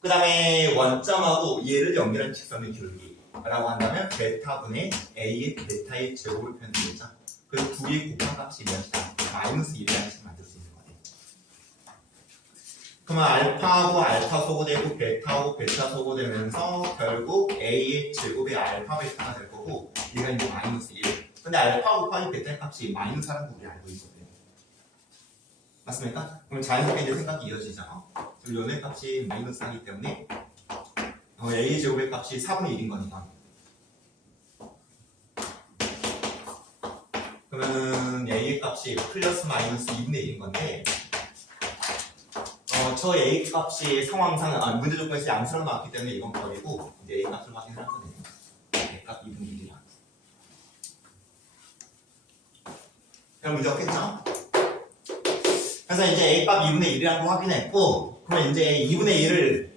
그 다음에 원점하고 얘를 연결한 직선의 기울기라고 한다면 베타분의 A의 베타의 제곱을 표현하면 되겠죠. 그래서 두 개의 곱한값이 몇이다? 마이너스 1이라는 식으로 만들 수 있는 거예요. 그러면 알파하고 알파 소거되고 베타하고 베타 소거되면서 결국 A의 제곱의 알파 베타가 될 거고 얘가 이제 마이너스 1. 근데 알파 곱하기 베타의 값이 마이너스라는 거 우리 알고 있거든요. 맞습니까? 그럼 자연스럽게 이제 생각이 이어지죠. 지금 요의 값이 마이너스이기 때문에 A 제곱의 값이 4분의 1인 거니까. 그러면은 A의 값이 플러스 마이너스 2분의 1인 건데 저 A 값이 상황상 문제 조건에서 양수로 나왔기 때문에 이건 버리고 이제 A 값을 확인을 하거든요. A 값 2분의 1이야. 그럼 문제 없겠죠? 그래서 이제 A값 2분의 1이라고 확인했고 그러면 이제 2분의 1을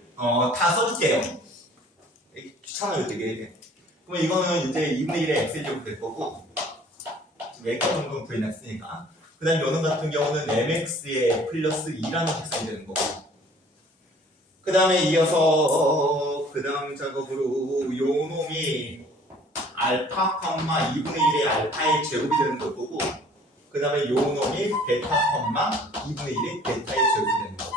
다 써줄게요. 귀찮아요 되게. 그러면 이거는 이제 2분의 1의 X제곱 될 거고 지금 A값 정도는 구해놨으니까 그 다음 요놈 같은 경우는 MX에 플러스 2라는 직선이 되는 거고 그 다음에 이어서 그 다음 작업으로 요놈이 알파, 2분의 1의 알파의 제곱이 되는 거고 그 다음에 요 놈이 베타, 2분의 1의 베타의 제곱이 되는 거고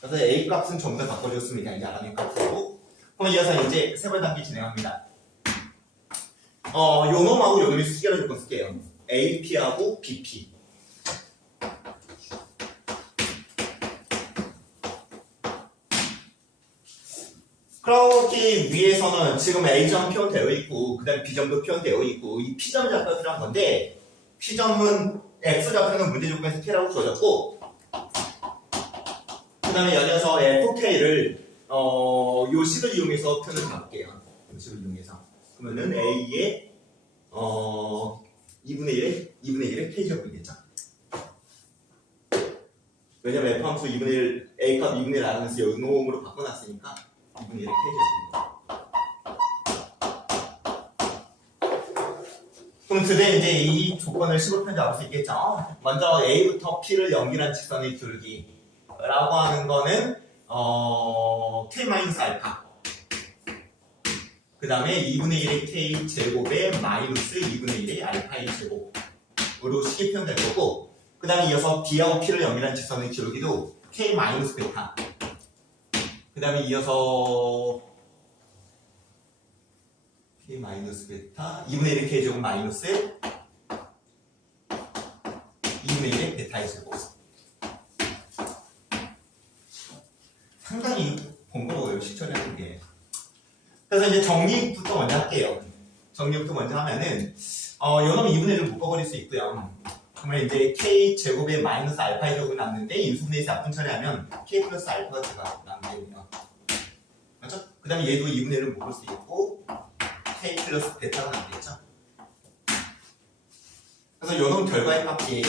그래서 A 값은 전부 다 바꿔줬습니다. 이제 알아낸 값으로 그럼 이어서 이제 세 번째 단계 진행합니다. 요 놈하고 요 놈이 수직이라 조건 쓸게요. AP하고 BP 그렇기 위해서는 지금 A점 표현되어 있고 그 다음에 B점도 표현되어 있고 이 P점 좌표가 필요한 건데 P점은 X 좌표는 문제 조건에서 K라고 주어졌고 그 다음에 연이어서 FK를 요 식을 이용해서 표현을 잡을게요. 요 식을 이용해서 그러면은 A의 2분의 1의 K제곱이겠죠. 왜냐면 F함수 2분의 1 A값 2분의 1 나누면서 요놈으로 바꿔놨으니까 2분의 1의 K제곱입니다. 그럼 드디어 이제 이 조건을 식으로 표현 잡을 수 있겠죠. 먼저 A부터 P를 연결한 직선의 기울기라고 하는 거는 K-알파 그 다음에 2분의 1의 K 제곱에 마이너스 2분의 1의 알파의 제곱으로 식이 표현될 거고 그 다음에 이어서 B하고 P를 연결한 직선의 기울기도 K 마이너스 베타 그 다음에 이어서 K 마이너스 베타 2분의 1의 K 제곱 마이너스 2분의 1의 베타의 제곱 그래서 이제 정리부터 먼저 할게요. 정리부터 먼저 하면은 요놈 2분의 1을 묶어버릴 수 있고요. 그러면 이제 k 제곱에 마이너스 알파의 제곱이 남는데 인수분해에서 약분 처리하면 k 플러스 알파가 제가 남거든요. 맞죠? 그 다음에 얘도 2분의 1을 묶을 수 있고 k 플러스 베타가 남겠죠. 그래서 요놈 결과의 값이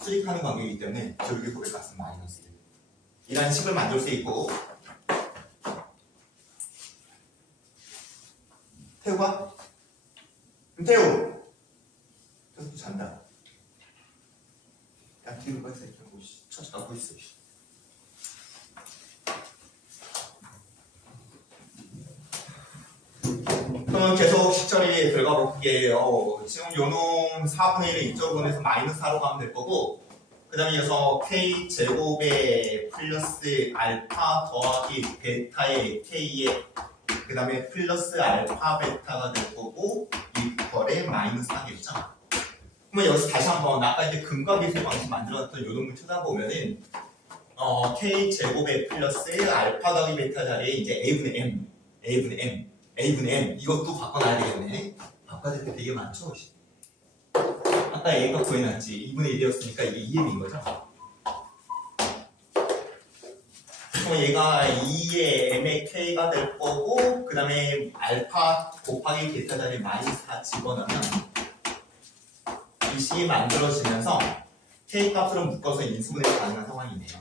수립하는 관계이기 때문에 조류의 곱의 값은 마이너스 1. 이라는 식을 만들 수 있고 태우가? 태우! 계속 잔다. 야, 뒤로 가서 이렇게 하고, 쳐쳐 갖고 있어. 그러면 계속 식처리 들어가 볼게요. 지금 요놈 4분의 1을 이쪽으로 보내서 마이너스 4로 가면 될 거고, 그 다음에 이어서 k 제곱에 플러스 알파 더하기 베타의 k에 그 다음에 플러스 알파 베타가 될 거고 이 거래 마이너스 하겠죠. 그러면 여기서 다시 한번 아까 이제 근과 계수의 방식 만들어놨던 요놈을 찾아보면은 k 제곱에 플러스 알파 더하기 베타 자리에 이제 a분의 m 이것도 바꿔놔야 되겠네. 바꿔야 될 게 되게 많죠. 아까 a가 구해놨지 2분의 1이었으니까 이게 2m인 거죠. 그럼 얘가 2의 m의 k가 될 거고 그 다음에 알파 곱하기 베타 자리에 마이너스 4 집어넣으면 이 식이 만들어지면서 k 값으로 묶어서 인수분해 가능한 상황이네요.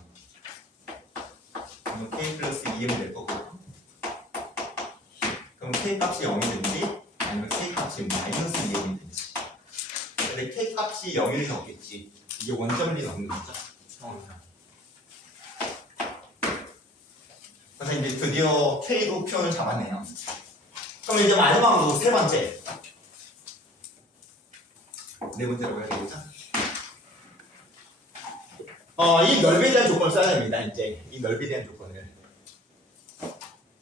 그럼 k 플러스 2m 될 거고 그럼 k 값이 0이든지 아니면 k 값이 마이너스 2m이든지 근데 k 값이 0일 리는 없겠지. 이게 원점일 리는 없는 거죠. 상황상. 그래서 이제 드디어 k로 표현을 잡았네요. 그럼 이제 마지막으로 세 번째. 네 번째라고 해야 되겠죠? 이 넓이에 대한 조건을 써야 됩니다. 이제 이 넓이에 대한 조건을.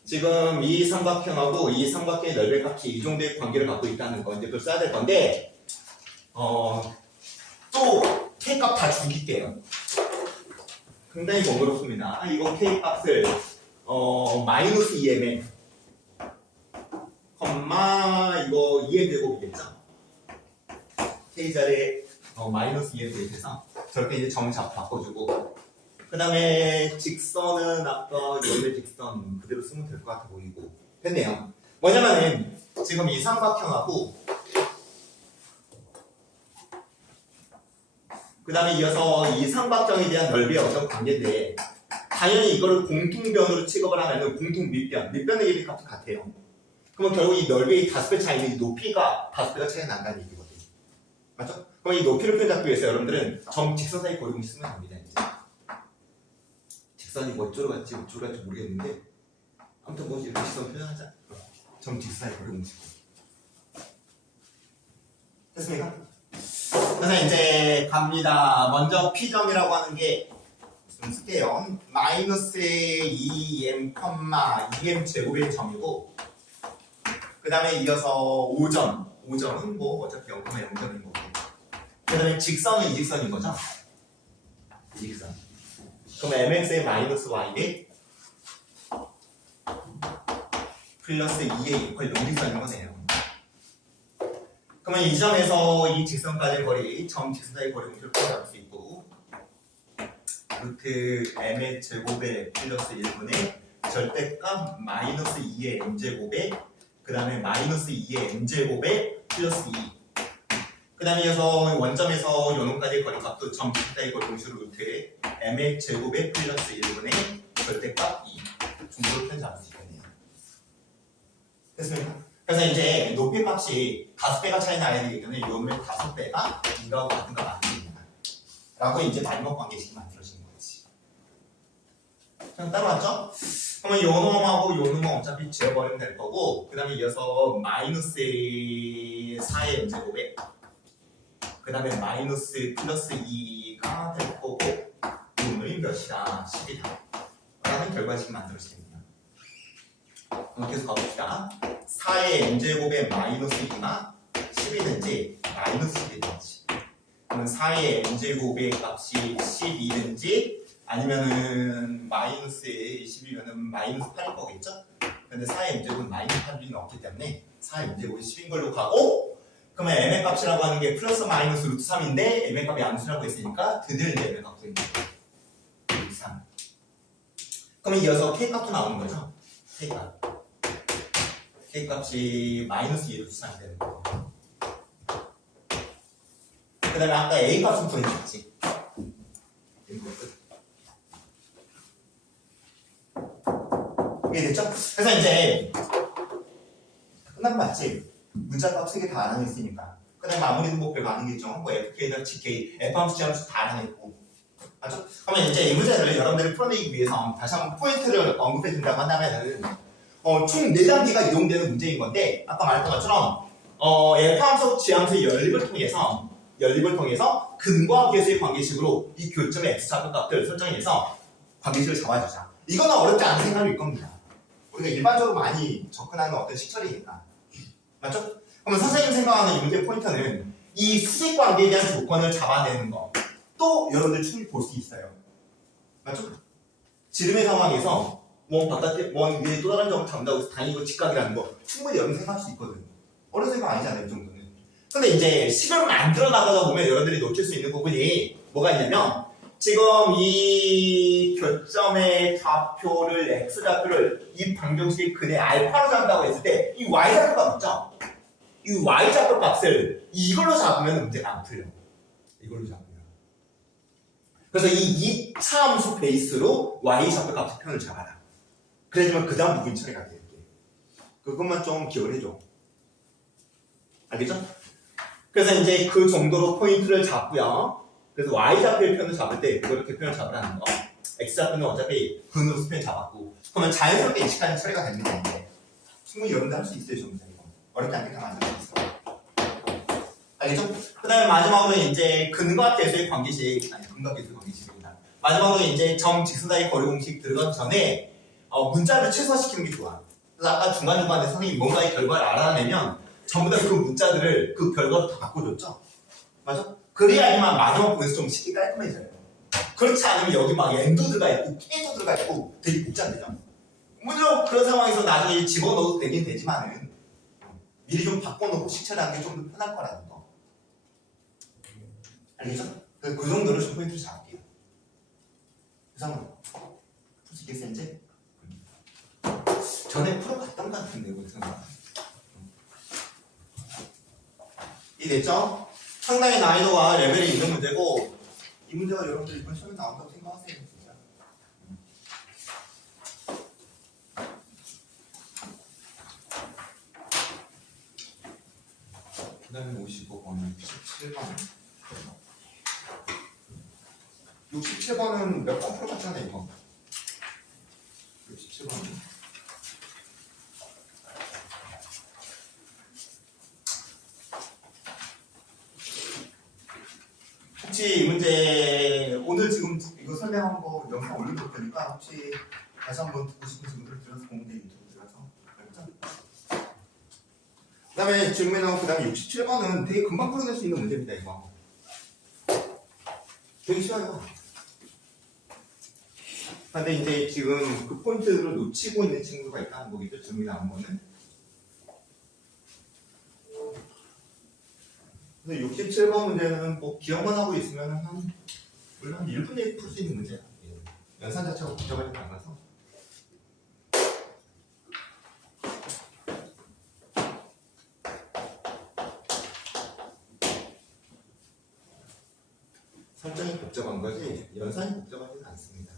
지금 이 삼각형하고 이 삼각형의 넓이의 값이 이 정도의 관계를 갖고 있다는 거 이제 그걸 써야 될 건데 또 k 값 다 죽일게요. 굉장히 번거롭습니다. 이거 k 값을 마이너스 2m에 이거 2m 제곱이겠죠? k 자리에 마이너스 2m 대입해서 저렇게 이제 점 바꿔주고 그 다음에 직선은 아까 원래 직선 그대로 쓰면 될 것 같아 보이고 됐네요. 뭐냐면은 지금 이 삼각형하고 그 다음에 이어서 이 삼각형에 대한 넓이의 어떤 관계인데 당연히 이거를 공통변으로 취급을 하면 공통 밑변의 길이 값이 같아요. 그러면 결국 이 넓이의 5배 차이는 이 높이가 5배가 차이 난다는 얘기거든요. 맞죠? 그럼 이 높이를 표현하기 위해서 여러분들은 점 직선 사이 고리공식 쓰면 됩니다. 이제. 직선이 뭐 이쪽으로 갈지 이쪽으로 갈지 모르겠는데 아무튼 뭐 이렇게 직선 표현하자. 점 직선 사이 고리공식. 됐습니까? 그래서 이제 갑니다. 먼저 P점이라고 하는 게 좀 쓸게요. 마이너스 2m, 2m 제곱의 점이고 그 다음에 이어서 5점은 뭐 어차피 0,0점인 거고 그 다음에 직선은 이 직선인 거죠? 이 직선. 그럼 mx의 마이너스 y에 플러스 2의 이퀄 용직선인 거네요. 그러면 이 점에서 이 직선까지의 거리, 점 직선 사이 거리 공식을 표현할 수 있고 루트 m의 제곱에 플러스 1분의 절대값 마이너스 2의 m제곱에 그 다음에 마이너스 2의 m제곱에 플러스 2 그 다음에 이어서 원점에서 요놈까지의 거리값도 점 직선 사이 거리 공식으로 루트에 m의 제곱에 플러스 1분의 절대값 2 중도로 표현 잡을 수 있겠네요. 됐습니까? 그래서 이제 높이 값이 5배가 차이 나야 되기 때문에 요놈의 5배가 이거하고 같은가 맞습니다. 라고 이제 마지막 관계식이 만들어지는 거지. 그냥 따라왔죠? 그러면 요놈하고 요놈은 어차피 지워버리면 될 거고 그 다음에 이어서 마이너스 4의 m제곱에 그 다음에 마이너스 플러스 2가 될 거고 요놈이 몇이다? 10이다. 라는 결과식이 만들어집니다. 그럼 계속 가봅시다. 4의 m제곱에 마이너스 2가 10이든지 마이너스 10이든지 그러면 4의 m제곱의 값이 10이든지 아니면은 마이너스 10이면은 마이너스 8일 거겠죠? 근데 4의 m제곱은 마이너스 8이 없기 때문에 4의 m제곱이 10인 걸로 가고 그러면 m의 값이라고 하는 게 플러스 마이너스 루트 3인데 m의 값이 암수라고 했으니까 드디어 이제 m의 값 구해야 돼. 루트 3. 그러면 이어서 k 값도 나오는 거죠. k 값. k 값이 마이너스 2 루트 3이 되는 거고. 그 다음에 아까 a 값은 구해줬지. 이해됐죠? 그래서 이제 끝난 거 맞지? 문자값 3개 다 알아냈으니까 그 다음에 아무리 뭐 별거 아닌 게 있죠. 뭐 FK나 GK, F함수, G함수 다 알아냈고 맞죠? 그러면 이제 이 문제를 여러분들이 풀어내기 위해서 다시 한번 포인트를 언급해 준다고 한다면은 총 4단계가 이용되는 문제인 건데 아까 말했던 것처럼 F함수, G함수의 연립을 통해서 근과 계수의 관계식으로 이 교점의 X좌표 값들 설정해서 관계식을 잡아주자. 이거는 어렵지 않은 생각일 겁니다. 우리가 일반적으로 많이 접근하는 어떤 식처리니까. 맞죠? 그러면 선생님 생각하는 이 문제의 포인트는 이 수직 관계에 대한 조건을 잡아내는 거. 또 여러분들 충분히 볼 수 있어요. 맞죠? 지름의 상황에서 원 바깥에 원 위에 또 다른 점을 잡는다고 해서 당연히 이거 직각이라는 거 충분히 여러분 생각할 수 있거든. 어려운 생각 아니잖아요, 이 정도는. 근데 이제 시간을 만들어 나가다 보면 여러분들이 놓칠 수 있는 부분이 뭐가 있냐면 지금 이 교점의 좌표를 x좌표를 이 방정식의 근의 알파로 잡는다고 했을 때 이 y좌표 값 있죠? 이 y좌표 값을 이걸로 잡으면 문제가 안 풀려. 이걸로 잡으면. 그래서 이 2차 함수 베이스로 y좌표 값의 표현을 잡아라. 그래야지만 그 다음 부분 처리가 될게. 그것만 좀 기억을 해줘. 알겠죠? 그래서 이제 그 정도로 포인트를 잡고요. 그래서 y좌표의 표현을 잡을 때 그렇게 표현을 잡으라는 거. x좌표는 어차피 근으로 표현 잡았고 그러면 자연스럽게 인식하는 처리가 됩니다. 이제. 충분히 여러분들 할 수 있어요. 전부 다 이거. 어렵지 않게 다 만들 수 있어요. 알겠죠? 그 다음에 마지막으로 이제 근과 계수의 관계식 근과 계수의 관계식입니다. 마지막으로 이제 점 직선사이 거리 공식 들어가기 전에 문자를 최소화시키는 게 좋아. 그래서 아까 중간중간에 선생님이 뭔가의 결과를 알아내면 전부 다 그 문자들을 그 결과로 다 바꿔줬죠? 맞아? 그래야지만 마지막 부분에서 좀 쉽게 깔끔해져요. 그렇지 않으면 여기 막 엔도 들어가 있고 K도 들어가 있고 되게 복잡해져. 물론 그런 상황에서 나중에 집어넣어도 되긴 되지만은 미리 좀 바꿔놓고 식처리하는 게 좀 더 편할 거라는 거. 알겠죠? 그 정도로 좀 포인트를 잡을게요. 그래서 한번 풀 수 있겠어요 이제? 전에 풀어봤던 것 같은데 그래서 이해됐죠? 상당히 난이도와 레벨이 있는 문제고 이 문제가 여러분들 이번 시험에 나온다고 생각하세요 진짜. 그 다음에 55번은 17번 67번은 몇 번 풀어봤잖아요 이거 67번은 혹시 이 문제 오늘 지금 이거 설명한 거 영상 올려둘 테니까 혹시 다시 한번 듣고 싶은 분들 들어서 공대 유튜브 들어가서 알겠죠? 그 다음에 질문에 나온 그 다음에 67번은 되게 금방 풀어낼 수 있는 문제입니다 이거 되게 쉬워요. 근데 이제 지금 그 포인트를 놓치고 있는 친구가 있다는 거겠죠 질문이 나온 거는. 근데 67번 문제는 뭐 기억만 하고 있으면 물론 한 1분에 풀 수 있는 문제야. 연산 자체가 복잡하지 않아서. 설정이 복잡한 거지 연산이 복잡하지는 않습니다.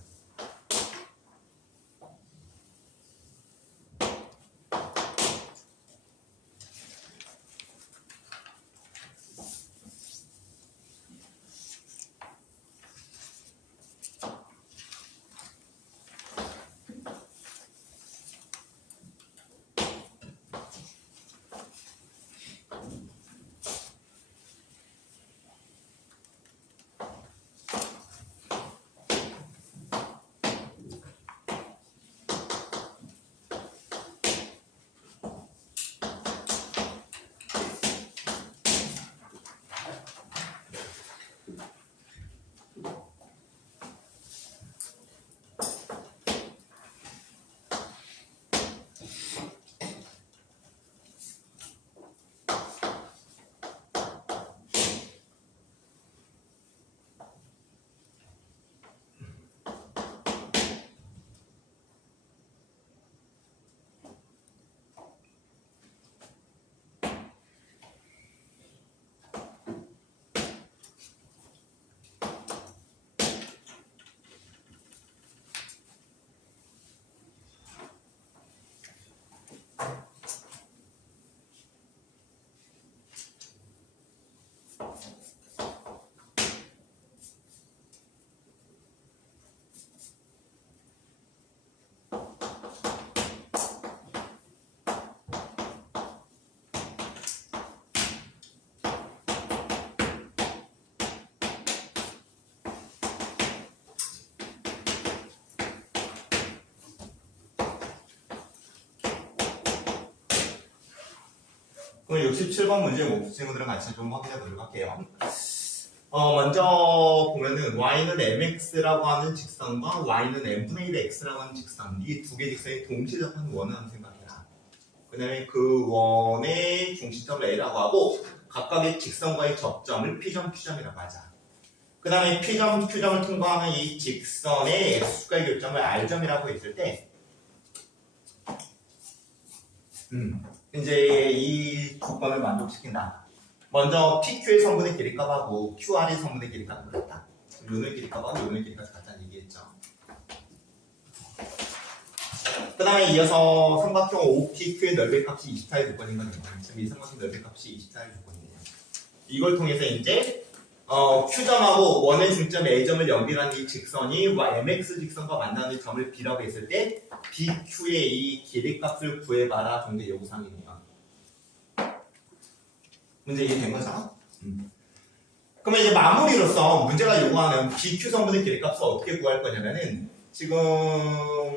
그럼 67번 문제 못 친구들은 같이 좀 확인해 보도록 할게요. 먼저 보면은 y는 mx라고 하는 직선과 y는 n분의 1 x라고 하는 직선, 이 두 개 직선이 동시에 접하는 원을 한번 생각해라. 그 다음에 그 원의 중심점을 a라고 하고 각각의 직선과의 접점을 p점, q점이라고 하자. 그 다음에 p점, q점을 통과하는 이 직선의 x축과의 교점을 r점이라고 했을 때 이제 이 조건을 만족시킨다. 먼저 PQ의 성분의 길이값하고 QR의 성분의 길이값을 같다. 요놈의 길이값하고 요놈의 길이값이 같다는 얘기했죠. 그 다음에 이어서 삼각형 OPQ의 넓이의 값이 24의 조건인 거네요. 지금 이 삼각형 넓이의 값이 24의 조건이에요. 이걸 통해서 이제 Q점하고 원의 중점 A점을 연결하는 이 직선이 MX 직선과 만나는 점을 B라고 했을 때 BQ의 이 길이값을 구해봐라 정도의 요구사항이네요. 문제 이해된 거죠? 그러면 이제 마무리로서 문제가 요구하는 BQ 성분의 길이값을 어떻게 구할 거냐면은 지금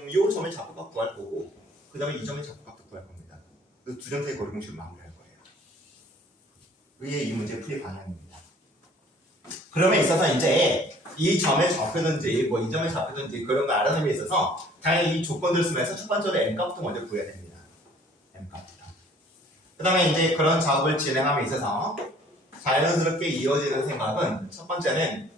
이 점의 좌표값 구할 거고 그 다음에 이 점의 좌표값도 구할 겁니다. 그래서 두 점 사이 거리 공식을 마무리할 거예요. 그게 이 문제의 풀이 방향입니다. 그러면 있어서 이제 이 점의 좌표든지 뭐 이 점의 좌표든지 그런 거 알아내는 데 있어서 당연히 이 조건들을 쓰면서 첫 번째로 m값부터 먼저 구해야 됩니다. m값부터. 그 다음에 이제 그런 작업을 진행함에 있어서 자연스럽게 이어지는 생각은 첫 번째는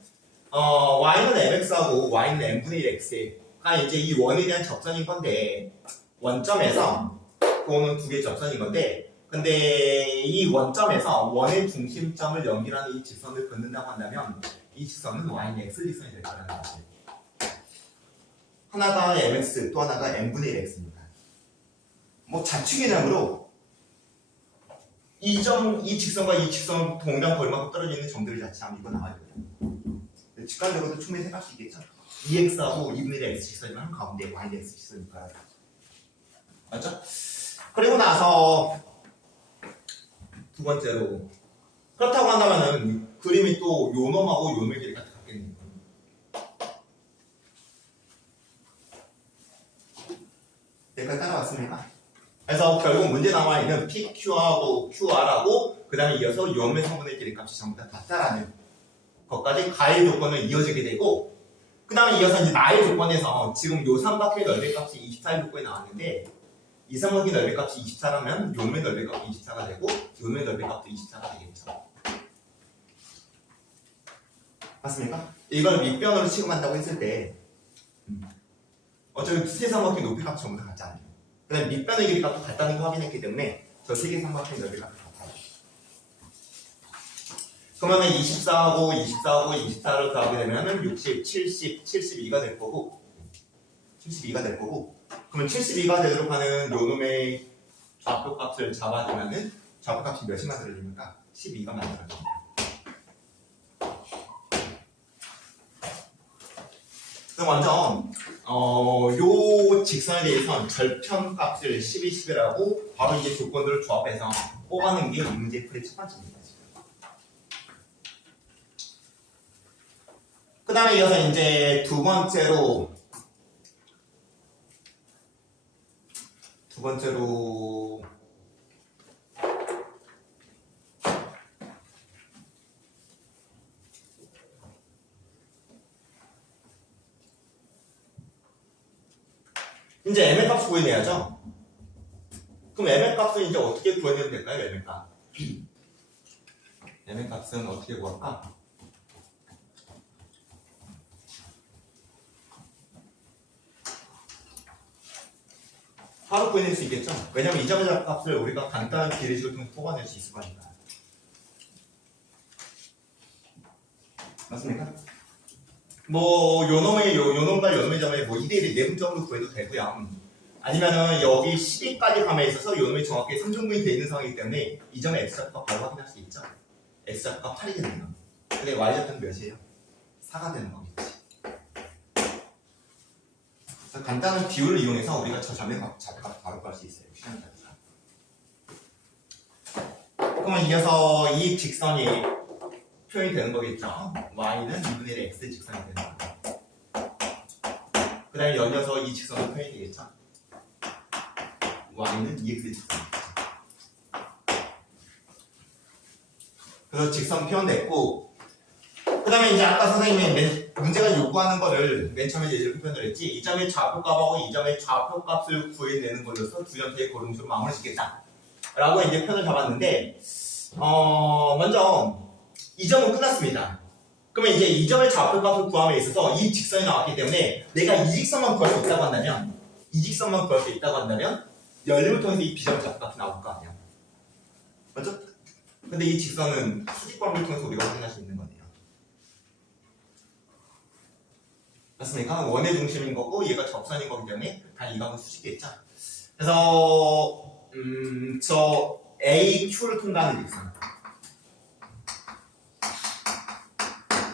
y는 mx하고 y는 n분의 1 x가 이제 이 원에 대한 접선인 건데 원점에서 그거는 두 개의 접선인 건데 근데 이 원점에서 원의 중심점을 연결하는 이 직선을 긋는다고 한다면 이 직선은 y는 x 직선이 될 거라는 거지. 하나가 mx 또 하나가 n분의 1 x입니다. 뭐 자취 개념으로 이 직선과 이 직선 동일한 거리만큼 떨어져 있는 점들을 자취하면 이거 나와야 돼요. 직관적으로도 충분히 생각할 수 있겠죠. 2x하고 2분의 1 x 직선이면 가운데 y는 x 직선이니까. 맞죠? 그리고 나서 두 번째로 그렇다고 한다면은 그림이 또 요 놈하고 요 놈의 길이가 같겠네요. 여기까지 따라왔습니까? 그래서 결국 문제 나와 있는 PQ하고 QR하고 그 다음에 이어서 요 놈의 성분의 길이값이 전부 다 같다라는 것까지 가의 조건을 이어지게 되고 그 다음에 이어서 이제 나의 조건에서 지금 요 삼각형의 넓이 값이 24의 조건이 나왔는데 이 삼각형의 넓이 값이 24라면 요 놈의 넓이 값이 24가 되고 요 놈의 넓이 값도 24가 되겠죠. 맞습니까? 이걸 밑변으로 취급한다고 했을 때 어차피 세 삼각형의 높이 값이 전부 다 같지 않아요. 그 다음에 밑변의 길이 값도 같다는 걸 확인했기 때문에 저 세 개 삼각형의 넓이 값이 같아요. 그러면 24하고 24를 더하게 되면 60, 70, 72가 될 거고 72가 될 거고 그러면 72가 되도록 하는 요놈의 좌표값을 잡아주면은 좌표값이 몇이 만들어집니까? 12가 만들어집니다. 그럼 먼저 요 직선에 대해서는 절편값을 12, 10이라고 바로 이제 조건들을 조합해서 뽑아낸 게 이 문제의 풀이 첫 번째입니다. 그 다음에 이어서 이제 두 번째로 이제 m의 값을 구해내야죠. 그럼 m의 값은 이제 어떻게 구해내면 될까요? m의 값. m의 값은 어떻게 구할까? 바로 구해낼 수 있겠죠? 왜냐면 이 점의 값을 우리가 간단한 비례식을 통해 뽑아낼 수 있을 거니까. 맞습니까? 뭐 요놈과 요놈의 점에 뭐 2대1의 내분점으로 구해도 되고요. 아니면은 여기 12까지 감에 있어서 요놈이 정확히 3등분이 되어 있는 상황이기 때문에 이 점의 x좌표가 바로 확인할 수 있죠. x좌표가 8이겠네요. 근데 y좌표는 몇이에요? 4가 되는 거겠지. 그래서 간단한 비율을 이용해서 우리가 저 점의 좌표값을 바로 구할 수 있어요. 시간 자체가. 그러면 이어서 이 직선이 표현이 되는 거겠죠. y는 2분의 1 x 직선이 되는 거고. 그 다음에 연이어서 이 직선은 표현이 되겠죠. y는 2x 직선. 그래서 직선 표현됐고, 그 다음에 이제 아까 선생님이 문제가 요구하는 거를 맨 처음에 이렇게 표현을 했지. 이 점의 좌표값하고 이 점의 좌표값을 구해내는 걸로서 두 전체의 고름수로 마무리 짓겠다 라고 이제 표현을 잡았는데, 먼저 이 점은 끝났습니다. 그러면 이제 이 점의 좌표값을 구함에 있어서 이 직선이 나왔기 때문에 내가 이 직선만 구할 수 있다고 한다면, 이 직선만 구할 수 있다고 한다면 연립을 통해서 이 비점 좌표값이 나올 거 아니야. 맞죠? 근데 이 직선은 수직범위를 통해서 우리가 확인할 수 있는 거네요. 맞습니까? 원의 중심인 거고 얘가 접선인 거기 때문에 다 이 값은 수직이겠죠. 그래서 저 AQ를 통과하는 직선.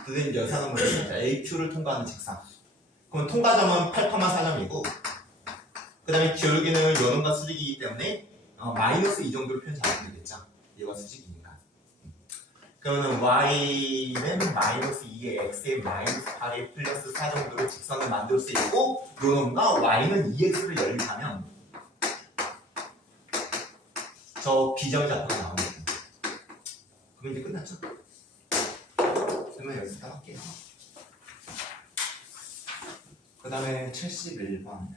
선생님 연산한 문제입니다. AQ를 통과하는 직선. 그럼 통과점은 8,4점이고 그 다음에 기울기는 요놈과 수직이기 때문에 마이너스 이 정도로 표현 잘하면 되겠죠. 얘가 수직이니까. 그러면 y는 마이너스 2에 x에 마이너스 8에 플러스 4 정도로 직선을 만들 수 있고 요놈과 y는 2x를 연립하면 저 비점 좌표가 나옵니다. 그럼 이제 끝났죠? 설명 여기서 할게요. 그 다음에 71번.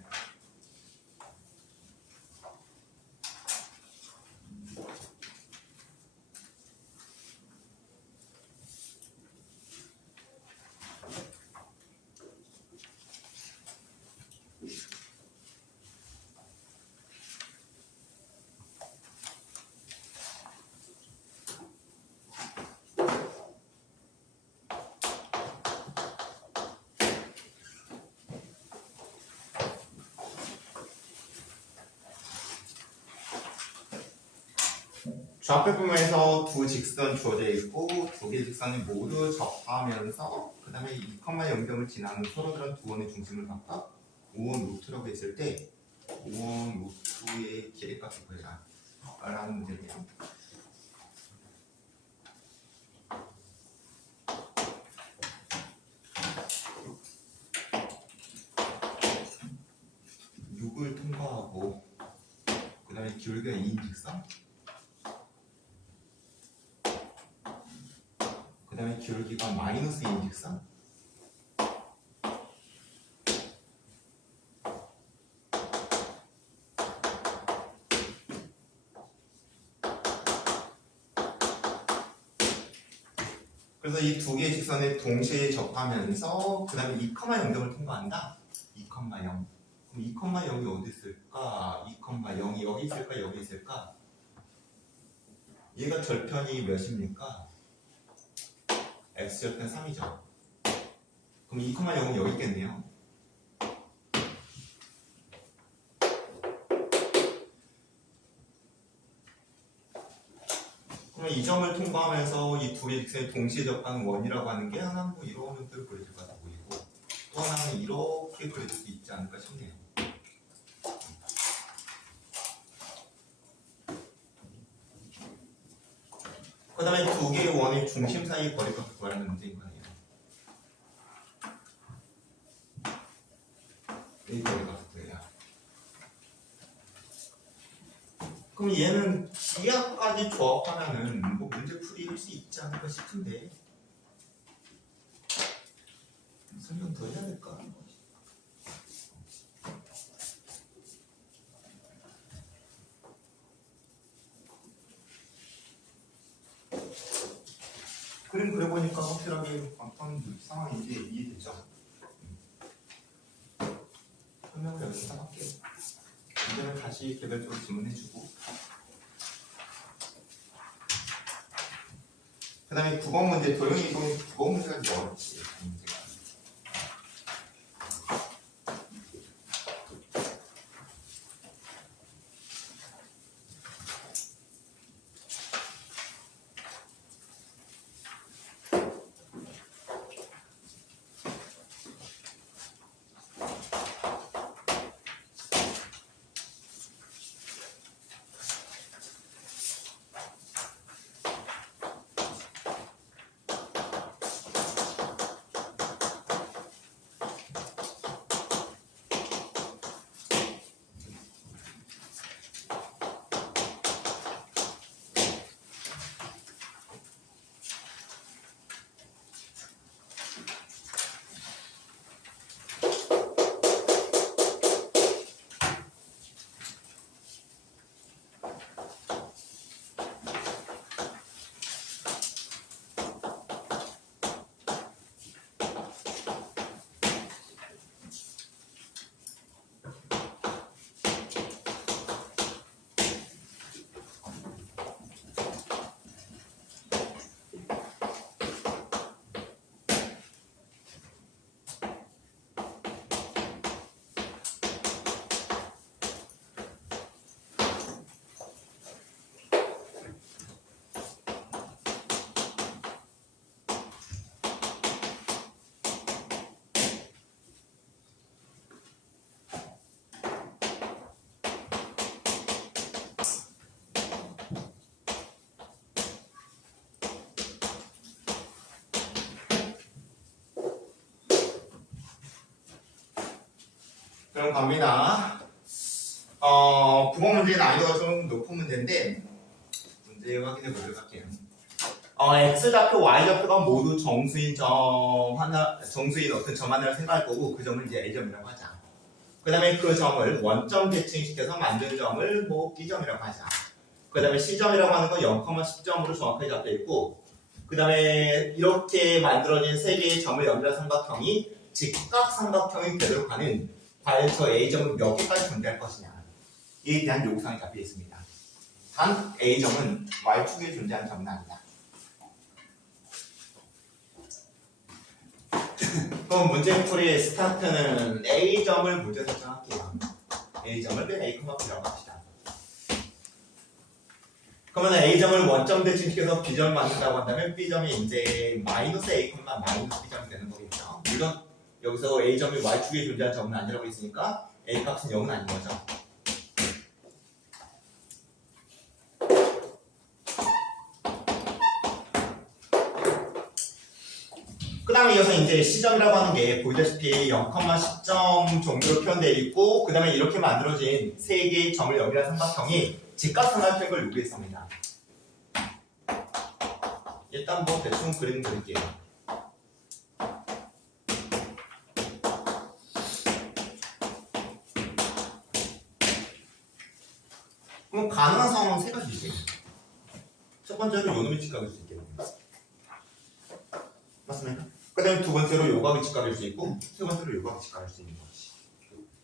좌표 표면에서 두 직선 주어져 있고 두 개의 직선이 모두 접하면서 그 다음에 2,0점을 지나는 서로들은 두 원의 중심을 각각 5원 루트라고 했을 때 5원 루트의 기대값을 구해라 라는 문제예요. 을 통과하고 그 다음에 기울기가 2인 직선 그 다음에 기울기가 마이너스 2인 직선 그래서 이 두 개의 직선에 동시에 접하면서 그 다음에 2,0점을 통과한다. 2,0 그럼 2,0이 어디 있을까? 2,0이 여기 있을까? 여기 있을까? 얘가 절편이 몇입니까? x절편 3이죠. 그럼 2,0은 여기 있겠네요. 그럼 이 점을 통과하면서 이 두 개의 직선이 동시에 접하는 원이라고 하는 게 하나는 뭐 이런 형태로 그려질 것 같아 보이고 또 하나는 이렇게 그려질 수 있지 않을까 싶네요. 그 다음에 두 개의 원의 중심 사이의 거리값을 구하라는 문제인 거예요. 이 거리값을 구해야. 그럼 얘는 기하까지 조합하면은 뭐 문제 풀이할 수 있지 않을까 싶은데 설명 더 해야 될까? 그림 그려보니까 확실하게 어떤 상황인지 이해되죠? 설명을 여기서 할게요. 이제는 다시 개별적으로 질문해주고 그 다음에 9번 문제 도형이 이동이 9번 문제가 좀 어렵지 문제가. 그럼 갑니다. 9번 문제 난이도가 좀 높은 문제인데 문제 확인해 보도록 할게요. x좌표, y좌표가 모두 정수인 정수인 어떤 점 하나를 생각할 거고 그 점을 이제 a점이라고 하자. 그 다음에 그 점을 원점 대칭시켜서 만든 점을 뭐 b점이라고 하자. 그 다음에 c점이라고 하는 건 0,10점으로 정확하게 잡혀 있고 그 다음에 이렇게 만들어진 세 개의 점을 연결한 삼각형이 직각삼각형이 되도록 하는 과연 저 a점은 몇 개까지 존재할 것이냐 이에 대한 요구사항이 잡혀 있습니다. 단 a점은 y축에 존재하는 점은 아니다. 그럼 문제풀이의 스타트는 a점을 문제 설정할게요. a점을 a, b라고 합시다. 그러면 a점을 원점 대칭시켜서 b점 만든다고 한다면 b점이 이제 마이너스 a, 마이너스 b점이 되는 거겠죠. 물론 여기서 a점이 y축에 존재하는 점은 아니라고 했으니까 a 값은 0은 아닌 거죠. 그 다음에 이어서 이제 C점이라고 하는 게 보이다시피 0,10점 정도로 표현되어 있고 그 다음에 이렇게 만들어진 세 개의 점을 연결한 삼각형이 직각삼각형인 걸 요구했습니다. 일단 뭐 대충 그림 그릴게요. 그럼 가능한 상황은 세 가지지. 첫 번째로 요놈이 직각일 수 있겠네요. 맞습니까? 그 다음에 두 번째로 요각이 직각일 수 있고 세 번째로 요각이 직각일 수 있는 거지.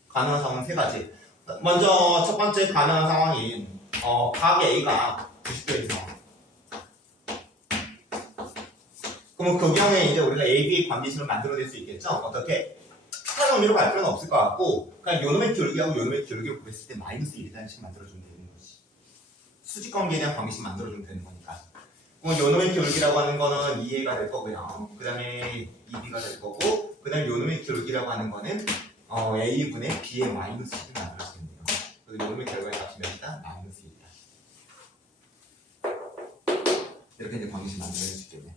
가능한 상황은 세 가지. 먼저 첫 번째 가능한 상황인 각 A가 90도 이상. 그러면 그 경우에 이제 우리가 A, B의 관계식을 만들어낼 수 있겠죠? 어떻게? 특한 의미로 갈 필요는 없을 것 같고 그냥 요놈의 기울기하고 요놈의 기울기를 구했을 때 마이너스 1이라는 식 만들어주면 되는 거지. 수직 관계에 대한 관계식 만들어주면 되는 거니까. 요놈의 기울기라고 하는 거는 2a가 될 거고요. 그 다음에 2b가 될 거고 그 다음에 요놈의 기울기라고 하는 거는 a분의 b의 마이너스 10을 만들어주면 돼요. 그래서 요놈의 결과의 값이 몇이다? 마이너스 1이다. 이렇게 이제 관계식 만들어낼 수 있겠네.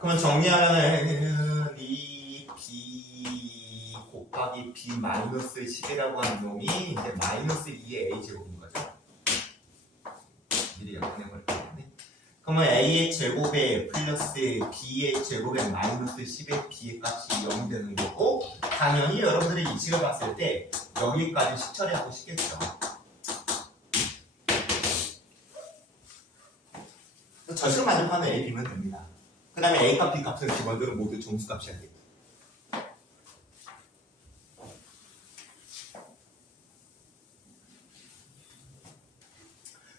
그러면 정리하면은 이 b 곱하기 b 마이너스 10이라고 하는 놈이 이제 마이너스 2의 a제곱인 거죠. 미리 약분해버릴게요. 그러면 a의 제곱에 플러스 b의 제곱에 마이너스 10의 b의 값이 0이 되는 거고 당연히 여러분들이 이 식을 봤을 때 여기까지 식처리하고 싶겠죠. 저 식을 만족하는 a, b면 됩니다. 그 다음에 a 값, b 값은 기본적으로 모두 정수값이어야 돼요.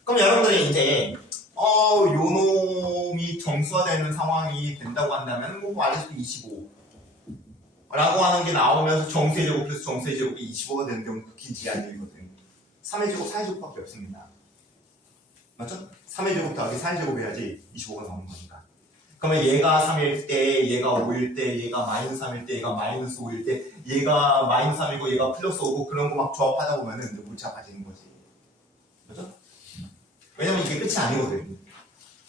그럼 여러분들이 이제 요놈이 정수화되는 상황이 된다고 한다면 뭐 알려주도 25 라고 하는 게 나오면서 정수의 제곱 플러스 정수의 제곱이 25가 되는 경우는 극히 제한적이거든요. 3의 제곱, 4의 제곱밖에 없습니다. 맞죠? 3의 제곱 더하기 4의 제곱 해야지 25가 나오는 거니까. 그러면 얘가 3일 때, 얘가 5일 때, 얘가 마이너스 3일 때, 얘가 마이너스 5일 때, 얘가 마이너스 3이고 얘가 플러스 5고 그런 거 막 조합하다 보면은 물차가지는 거지. 맞죠? 왜냐면 이게 끝이 아니거든.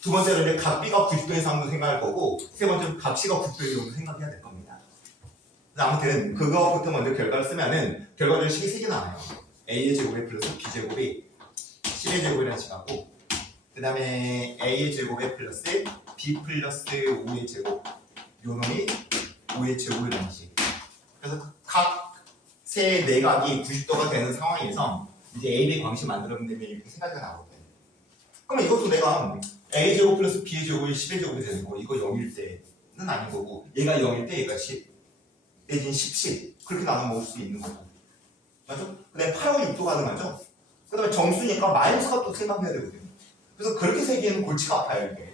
두 번째로 이제 각 B가 90도의 상황도 생각할 거고 세 번째로 각 C가 90도의 경우도 생각해야 될 겁니다. 아무튼 그거부터 먼저 결과를 쓰면은 결과적으로 식이 3개 나와요. A의 제곱에 플러스 B제곱이 10의 제곱이라는 식하고 그 다음에 A의 제곱에 플러스 B 플러스 5의 제곱 요놈이 5의 제곱이라는 식. 그래서 각 세 내각이 90도가 되는 상황에서 이제 A, B 관계식 만들어내면 이렇게 세 가지가 나오거든. 그러면 이것도 내가 A제곱 플러스 B의 제곱이 10의 제곱이 되는 거 이거 0일 때는 아닌 거고 얘가 0일 때 얘가 10 내지는 17 그렇게 나눠 먹을 수 있는 거죠. 맞죠? 그 다음에 8하고 6도 가능하죠? 그 다음에 정수니까 마이너스가 또 생각해야 되거든요. 그래서 그렇게 세기에는 골치가 아파요 이게.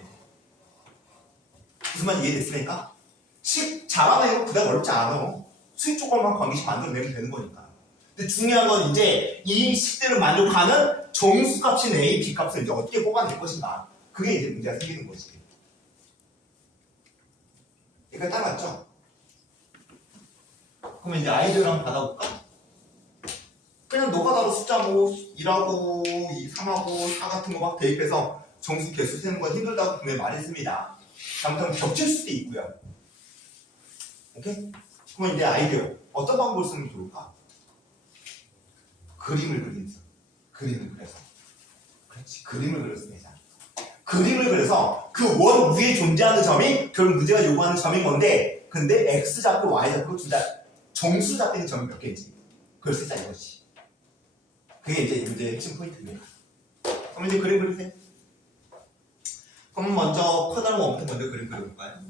무슨 말 이해됐습니까? 10 잘하는 거 그다음 어렵지 않아. 수익 조건만 관계식 만들어내면 되는 거니까. 근데 중요한 건 이제 이 식들을 만족하는 정수값인 A, B값을 이제 어떻게 뽑아낼 것인가. 그게 이제 문제가 생기는 거지. 이거 따라왔죠? 그러면 이제 아이디어를 한번 받아볼까? 그냥 노가다로 숫자 뭐 1하고 2, 3하고 4 같은 거 막 대입해서 정수 개수 세는 건 힘들다고 분명히 말했습니다. 잘못하면 겹칠 수도 있고요. 오케이? 그러면 이제 아이디어 어떤 방법을 쓰면 좋을까? 그림을 그리면서 그림을 그려서 그렇지 그림을 그려서 되잖아. 그림을 그려서 그 원 위에 존재하는 점이 결국 문제가 요구하는 점인 건데 근데 x좌표 y좌표 둘 다 정수 잡히는 점이 몇 개인지 그걸 쓰자 이거지. 그게 이제 문제의 핵심 포인트입니다. 그럼 이제 그림 그리세요. 그럼 먼저 커다란 원부터 먼저 그림 그려볼까요?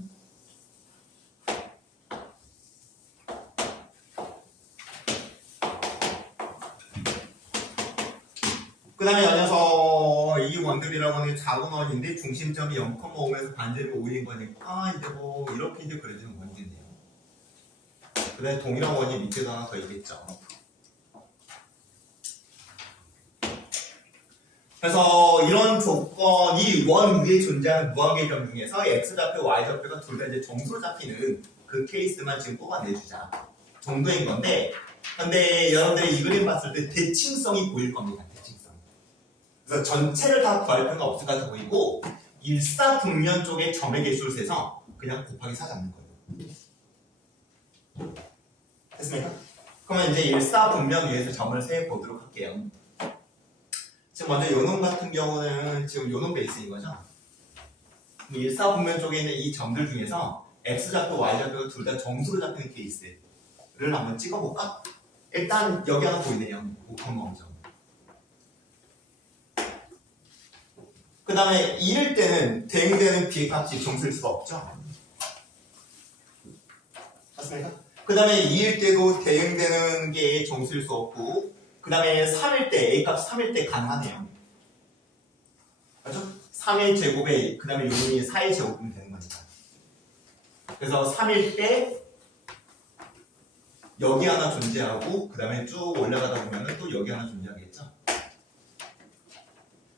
그 다음에 연이어서 이 원들이라고 하는 작은 원인데 중심점이 0,5에서 반지름이 5인 거니까 이제 뭐 이렇게 이제 그려지는 원이겠네요. 그 다음에 동일한 원이 밑에도 하나 더 있겠죠. 그래서 이런 조건이 원 위에 존재하는 무한계점 중에서 x좌표, y좌표가 둘 다 이제 정수로 잡히는 그 케이스만 지금 뽑아내주자 정도인 건데 근데 여러분들이 이 그림 봤을 때 대칭성이 보일 겁니다. 그래서 전체를 다 구할 필요가 없을 것 같아 보이고 일사분면 쪽에 점의 개수를 세서 그냥 곱하기 4 잡는 거예요. 됐습니까? 그러면 이제 일사분면 위에서 점을 세 보도록 할게요. 지금 먼저 요놈 같은 경우는 지금 요놈 베이스인 거죠. 일사분면 쪽에 있는 이 점들 중에서 x좌표, y좌표가 둘 다 정수로 잡히는 케이스를 한번 찍어볼까? 일단 여기 하나 보이네요. 5,5점. 그 다음에 이럴 때는 대응되는 b의 값이 정수일 수가 없죠. 맞습니까? 그 다음에 2일 때도 대응되는 게 정수일 수 없고 그 다음에 3일 때 a값 3일 때 가능하네요. 맞죠? 3의 제곱에 그 다음에 요놈이 4의 제곱이면 되는 거니까. 그래서 3일 때 여기 하나 존재하고 그 다음에 쭉 올라가다 보면 또 여기 하나 존재하겠죠.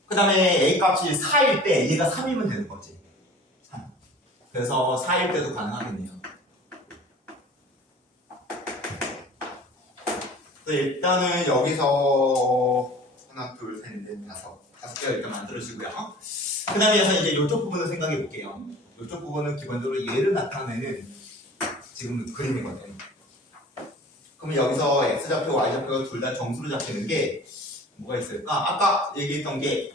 그 다음에 a값이 4일 때 얘가 3이면 되는 거지. 3. 그래서 4일 때도 가능하겠네요. 일단은 여기서 하나, 둘, 셋, 넷, 다섯 개가 일단 만들어지고요. 그 다음에 이제 이쪽 부분을 생각해 볼게요. 이쪽 부분은 기본적으로 얘를 나타내는 지금 그림이거든요. 그러면 여기서 x좌표, y좌표가 둘 다 정수로 잡히는 게 뭐가 있을까? 아까 얘기했던 게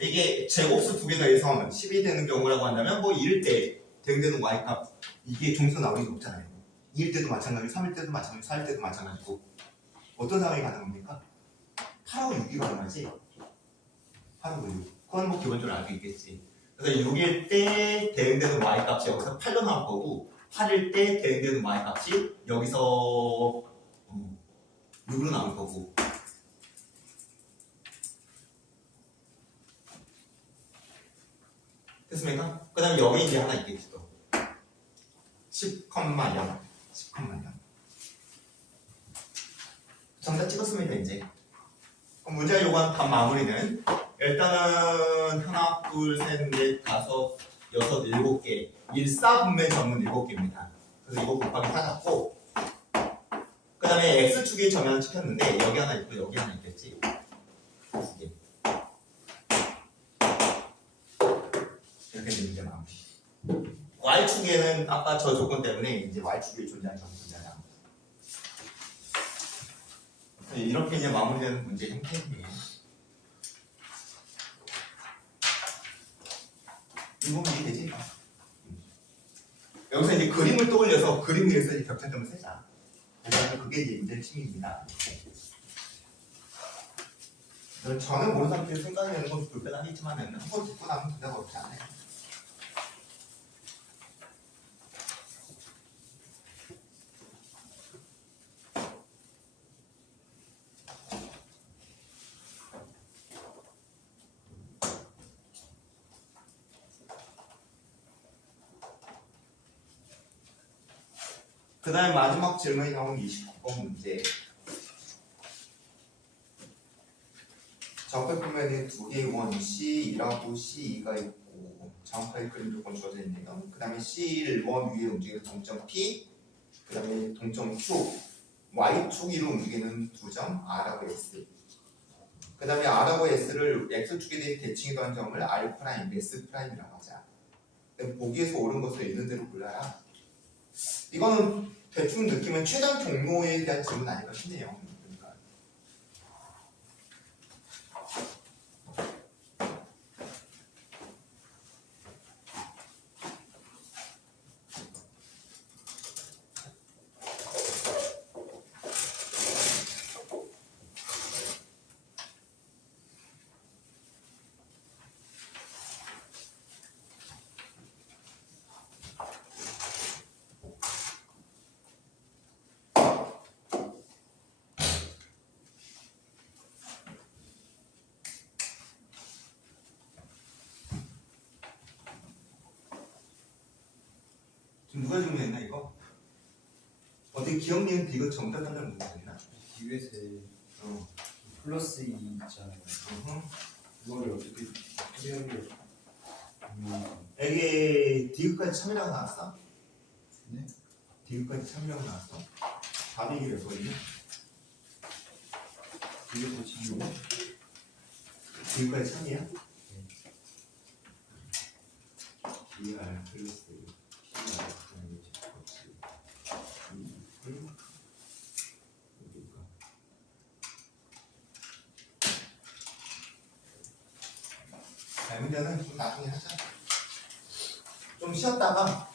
이게 제곱수 두 개 더해서 10이 되는 경우라고 한다면 뭐 2일 때 대응되는 y값 이게 정수 나오는 게 없잖아요. 2일 때도 마찬가지고 3일 때도 마찬가지고 4일 때도 마찬가지고 어떤 상황이 가능합니까? 8하고 6이 가능하지? 8하고 6 그건 뭐 기본적으로 알고 있겠지. 그래서 6일 때 대응되는 y값이 여기서 8로 나올 거고 8일 때 대응되는 y값이 여기서 6으로 나올 거고 됐습니까? 그 다음에 여기 이제 하나 있겠지 또 10,0 정답 찍었습니다 이제. 그럼 문제가 요구한 답 마무리는 일단은 하나, 둘, 셋, 넷, 다섯, 여섯, 7개 일사분면 점은 7개입니다. 그래서 이거 곱하기 4 잡고 그 다음에 x축이 점이 하나 찍혔는데 여기 하나 있고 여기 하나 있겠지. 2개 이렇게 되는 게 마무리. y축에는 아까 저 조건 때문에 이제 y축이 존재하는 점이 존재하지 않습니다. 이렇게 이제 마무리되는 문제 형태이에요. 이 부분 이해되지? 여기서 이제 그림을 떠올려서 그림 위에서 이제 격차점을 세자. 그래서 그게 이제 문제의 핵심입니다. 저는 모르는 상태에서 생각이 되는 건 불편하겠지만 한번 듣고 나면 문제가 없지 않아요. 그 다음에 마지막 질문이 나온 29번 문제. 적백 표면에 두 개의 원 C1하고 C2가 있고 정확하게 그림 조건 주어져 있네요. 그 다음에 C1 원 위에 움직이는 동점 P, 그 다음에 동점 Q, Y축 위로 움직이는 두 점 R하고 S. 그 다음에 R하고 S를 X축에 대해 대칭이 더한 점을 R', S'이라고 하자. 보기에서 옳은 것을 있는 대로 골라라. 이거는 대충 느끼면 최단 경로에 대한 질문 아닐까 싶네요. 그러니까 정리했나 이거? 어떻게 기억 니은 디귿 정답 판단 문제 됐나? 디귿에 어. 플러스 2 있잖아요. 그거를 어떻게 해결을 여기 디귿까지 참이라고 나왔어? 네? 디귿까지 참이라고 나왔어. 답이 이게 몇 번이냐? 디귿도 참 디귿까지 참이야? DR 플러스 PR 그다음에 제곱치 여기가 자, 문제는 좀 나중에 하자. 좀 쉬었다가.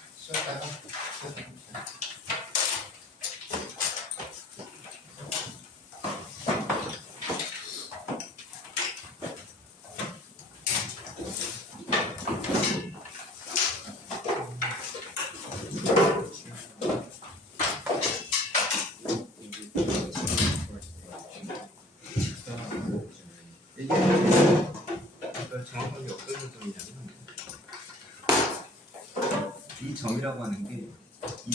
이게 정확하게 어떤 점이냐면 이 점이라고 하는 게 이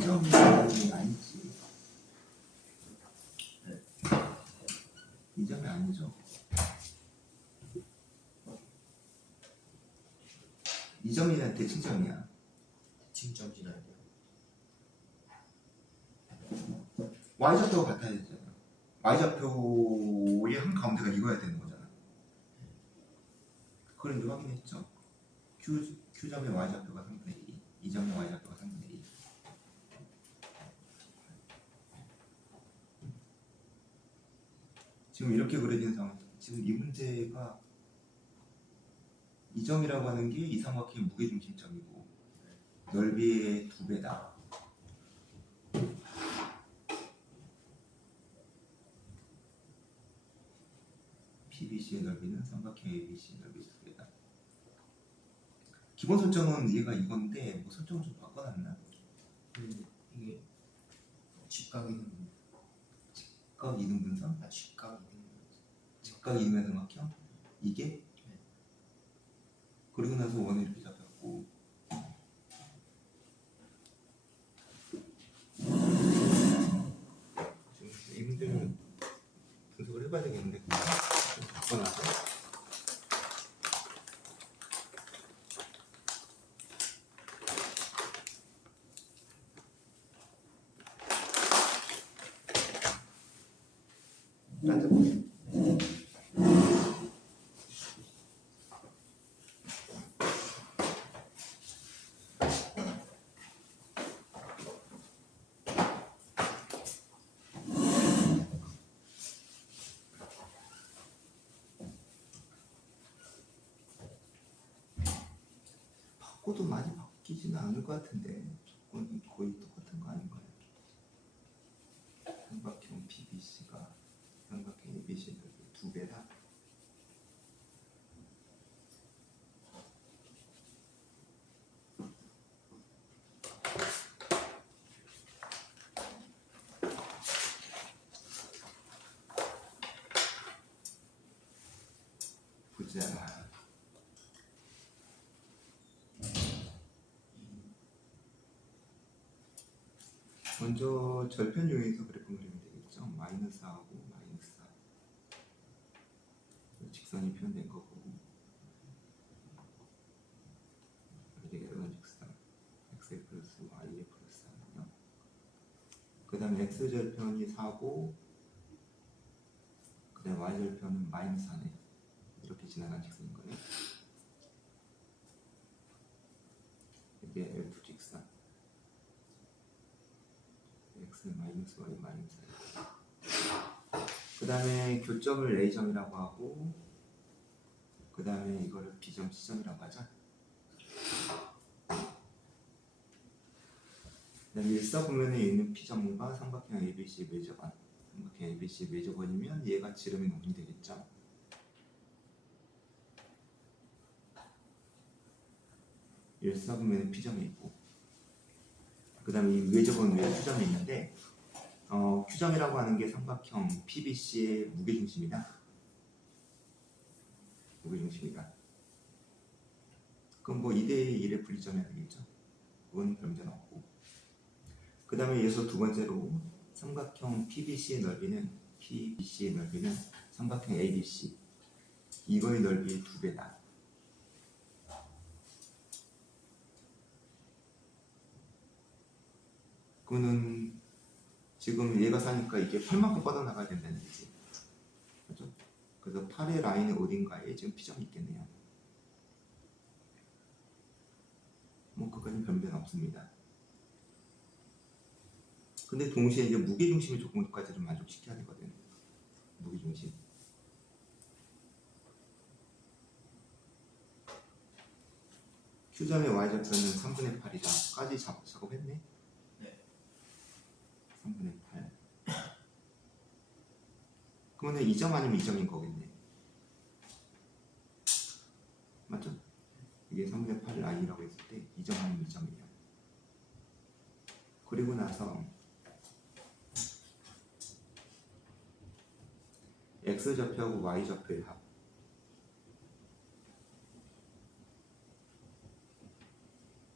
점이 아니지. 네. 이 점이 아니죠. 이 점이란 대칭점이야. 칭점지나요. y좌표가 같아야 되잖아. y좌표의 한 가운데가 이거야 되는 거잖아. 그걸 이제 확인했죠. Q점의 y좌표가 3분의 2, 이 점의 y좌표가 3분의 2. 지금 이렇게 그려진 상황. 지금 이 문제가 이 점이라고 하는 게 이 삼각형의 무게중심점이고 넓이의 2배다. PBC의 넓이는 삼각형 ABC 넓이 2배다. 기본 설정은 얘가 이건데 뭐 설정을 좀 바꿔놨나? 이게 직각이는 직각 이등분선? 직각 직각 이등분 삼각형? 이게? 그리고 나서 원을 이렇게 잡혔고 지금 이 문제는 분석을 해봐야 되겠는데 좀 바꿔놔서 앉아보세요. 바꿔도 많이 바뀌지는 않을 것 같은데 조건이 거의 똑같은 거 아닌가요? 삼각형 PBC가 삼각형 ABC 넓이 2배다. 보자. 먼저 절편용에서 그래프 그리면 되겠죠. -4하고 -4 직선이 표현된 거고 이렇게 내려가는 직선 x 플러스 y 플러스 3이요. 그 다음에 x절편이 4고 그 다음에 y절편은 -4네. 이렇게 지나간 직선인 거예요. 이게 L2 직선 x 마이너스 y 마이너스 4. 그 다음에 교점을 A점이라고 하고 그 다음에 이거를 B점 C점이라고 하자. 그 다음에 일사분면에 있는 P점과 삼각형 ABC의 매저건 삼각형 ABC의 매저건이면 얘가 지름이 너무 되겠죠. 일사분면에 P점이 있고 그 다음에 이 외접은 위에 Q점이 있는데 Q점이라고 하는 게 삼각형 PBC의 무게중심이다. 그럼 뭐 2대 1의 분리점이 되겠죠. 그건 변변 없고. 그 다음에 이어서 두 번째로 삼각형 PBC의 넓이는 삼각형 ABC 이거의 넓이의 2배다. 그거는 지금 얘가 사니까 이게 8만큼 뻗어나가야 된다는 얘기지. 그렇죠? 그래서 8의 라인의 어딘가에 지금 P점이 있겠네요. 뭐 그거는 변변 없습니다. 근데 동시에 이제 무게중심의 조건까지 좀 만족시켜야 되거든. 무게중심. Q점의 Y좌표는 3분의 8이다. 까지 작업했네? 네. 3분의 8. 그러면 2점 아니면 2점인 거겠네. 맞죠? 이게 3분의 8 i라고 했을 때 2점 아니면 2점이에요. 그리고 나서 X좌표하고 Y좌표의 합.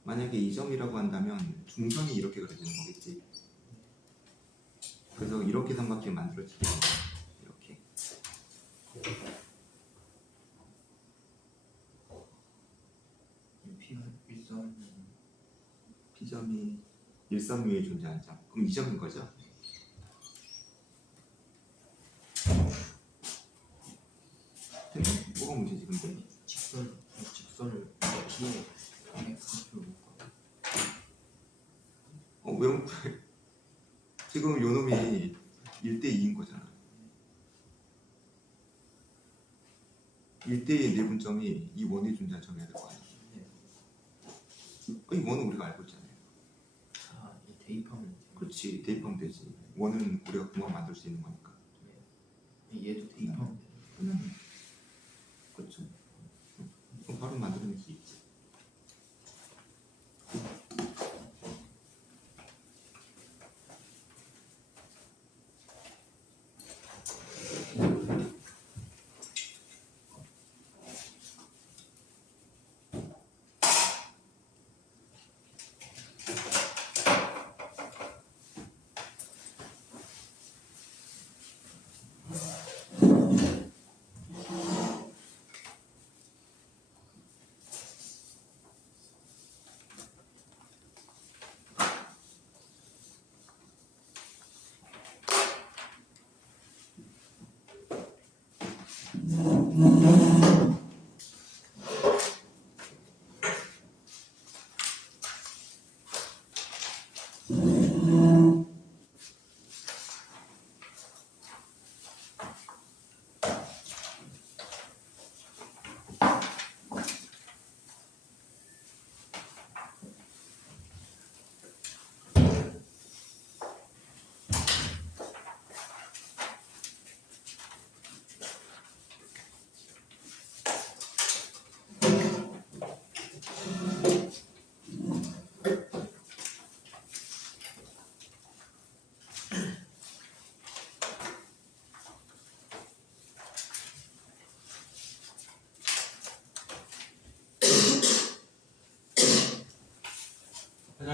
만약에 2점이라고 한다면 중선이 이렇게 그려지는 거겠지. 그래서 이렇게 삼각형이 만들어지게 돼요. 이렇게. P가 1선 P점이 1선 위에 존재하는 점. 그럼 2점인 거죠? 뭐가 문제지 근데? 직선을 P에 X표로 묶어. 왜 지금 요 놈이 1대2인 거잖아. 1대2의 내분점이 이 원에 존재하는 점이 될 거 아니야. 이 원은 우리가 알고 있잖아요. 아, 이 대입하면 돼요. 그렇지, 대입하면 되지. 원은 우리가 금방 만들 수 있는 거니까. 얘도 대입하면 돼요. 그렇죠. 그럼 바로 만들어낼 수 있지.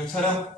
촬영.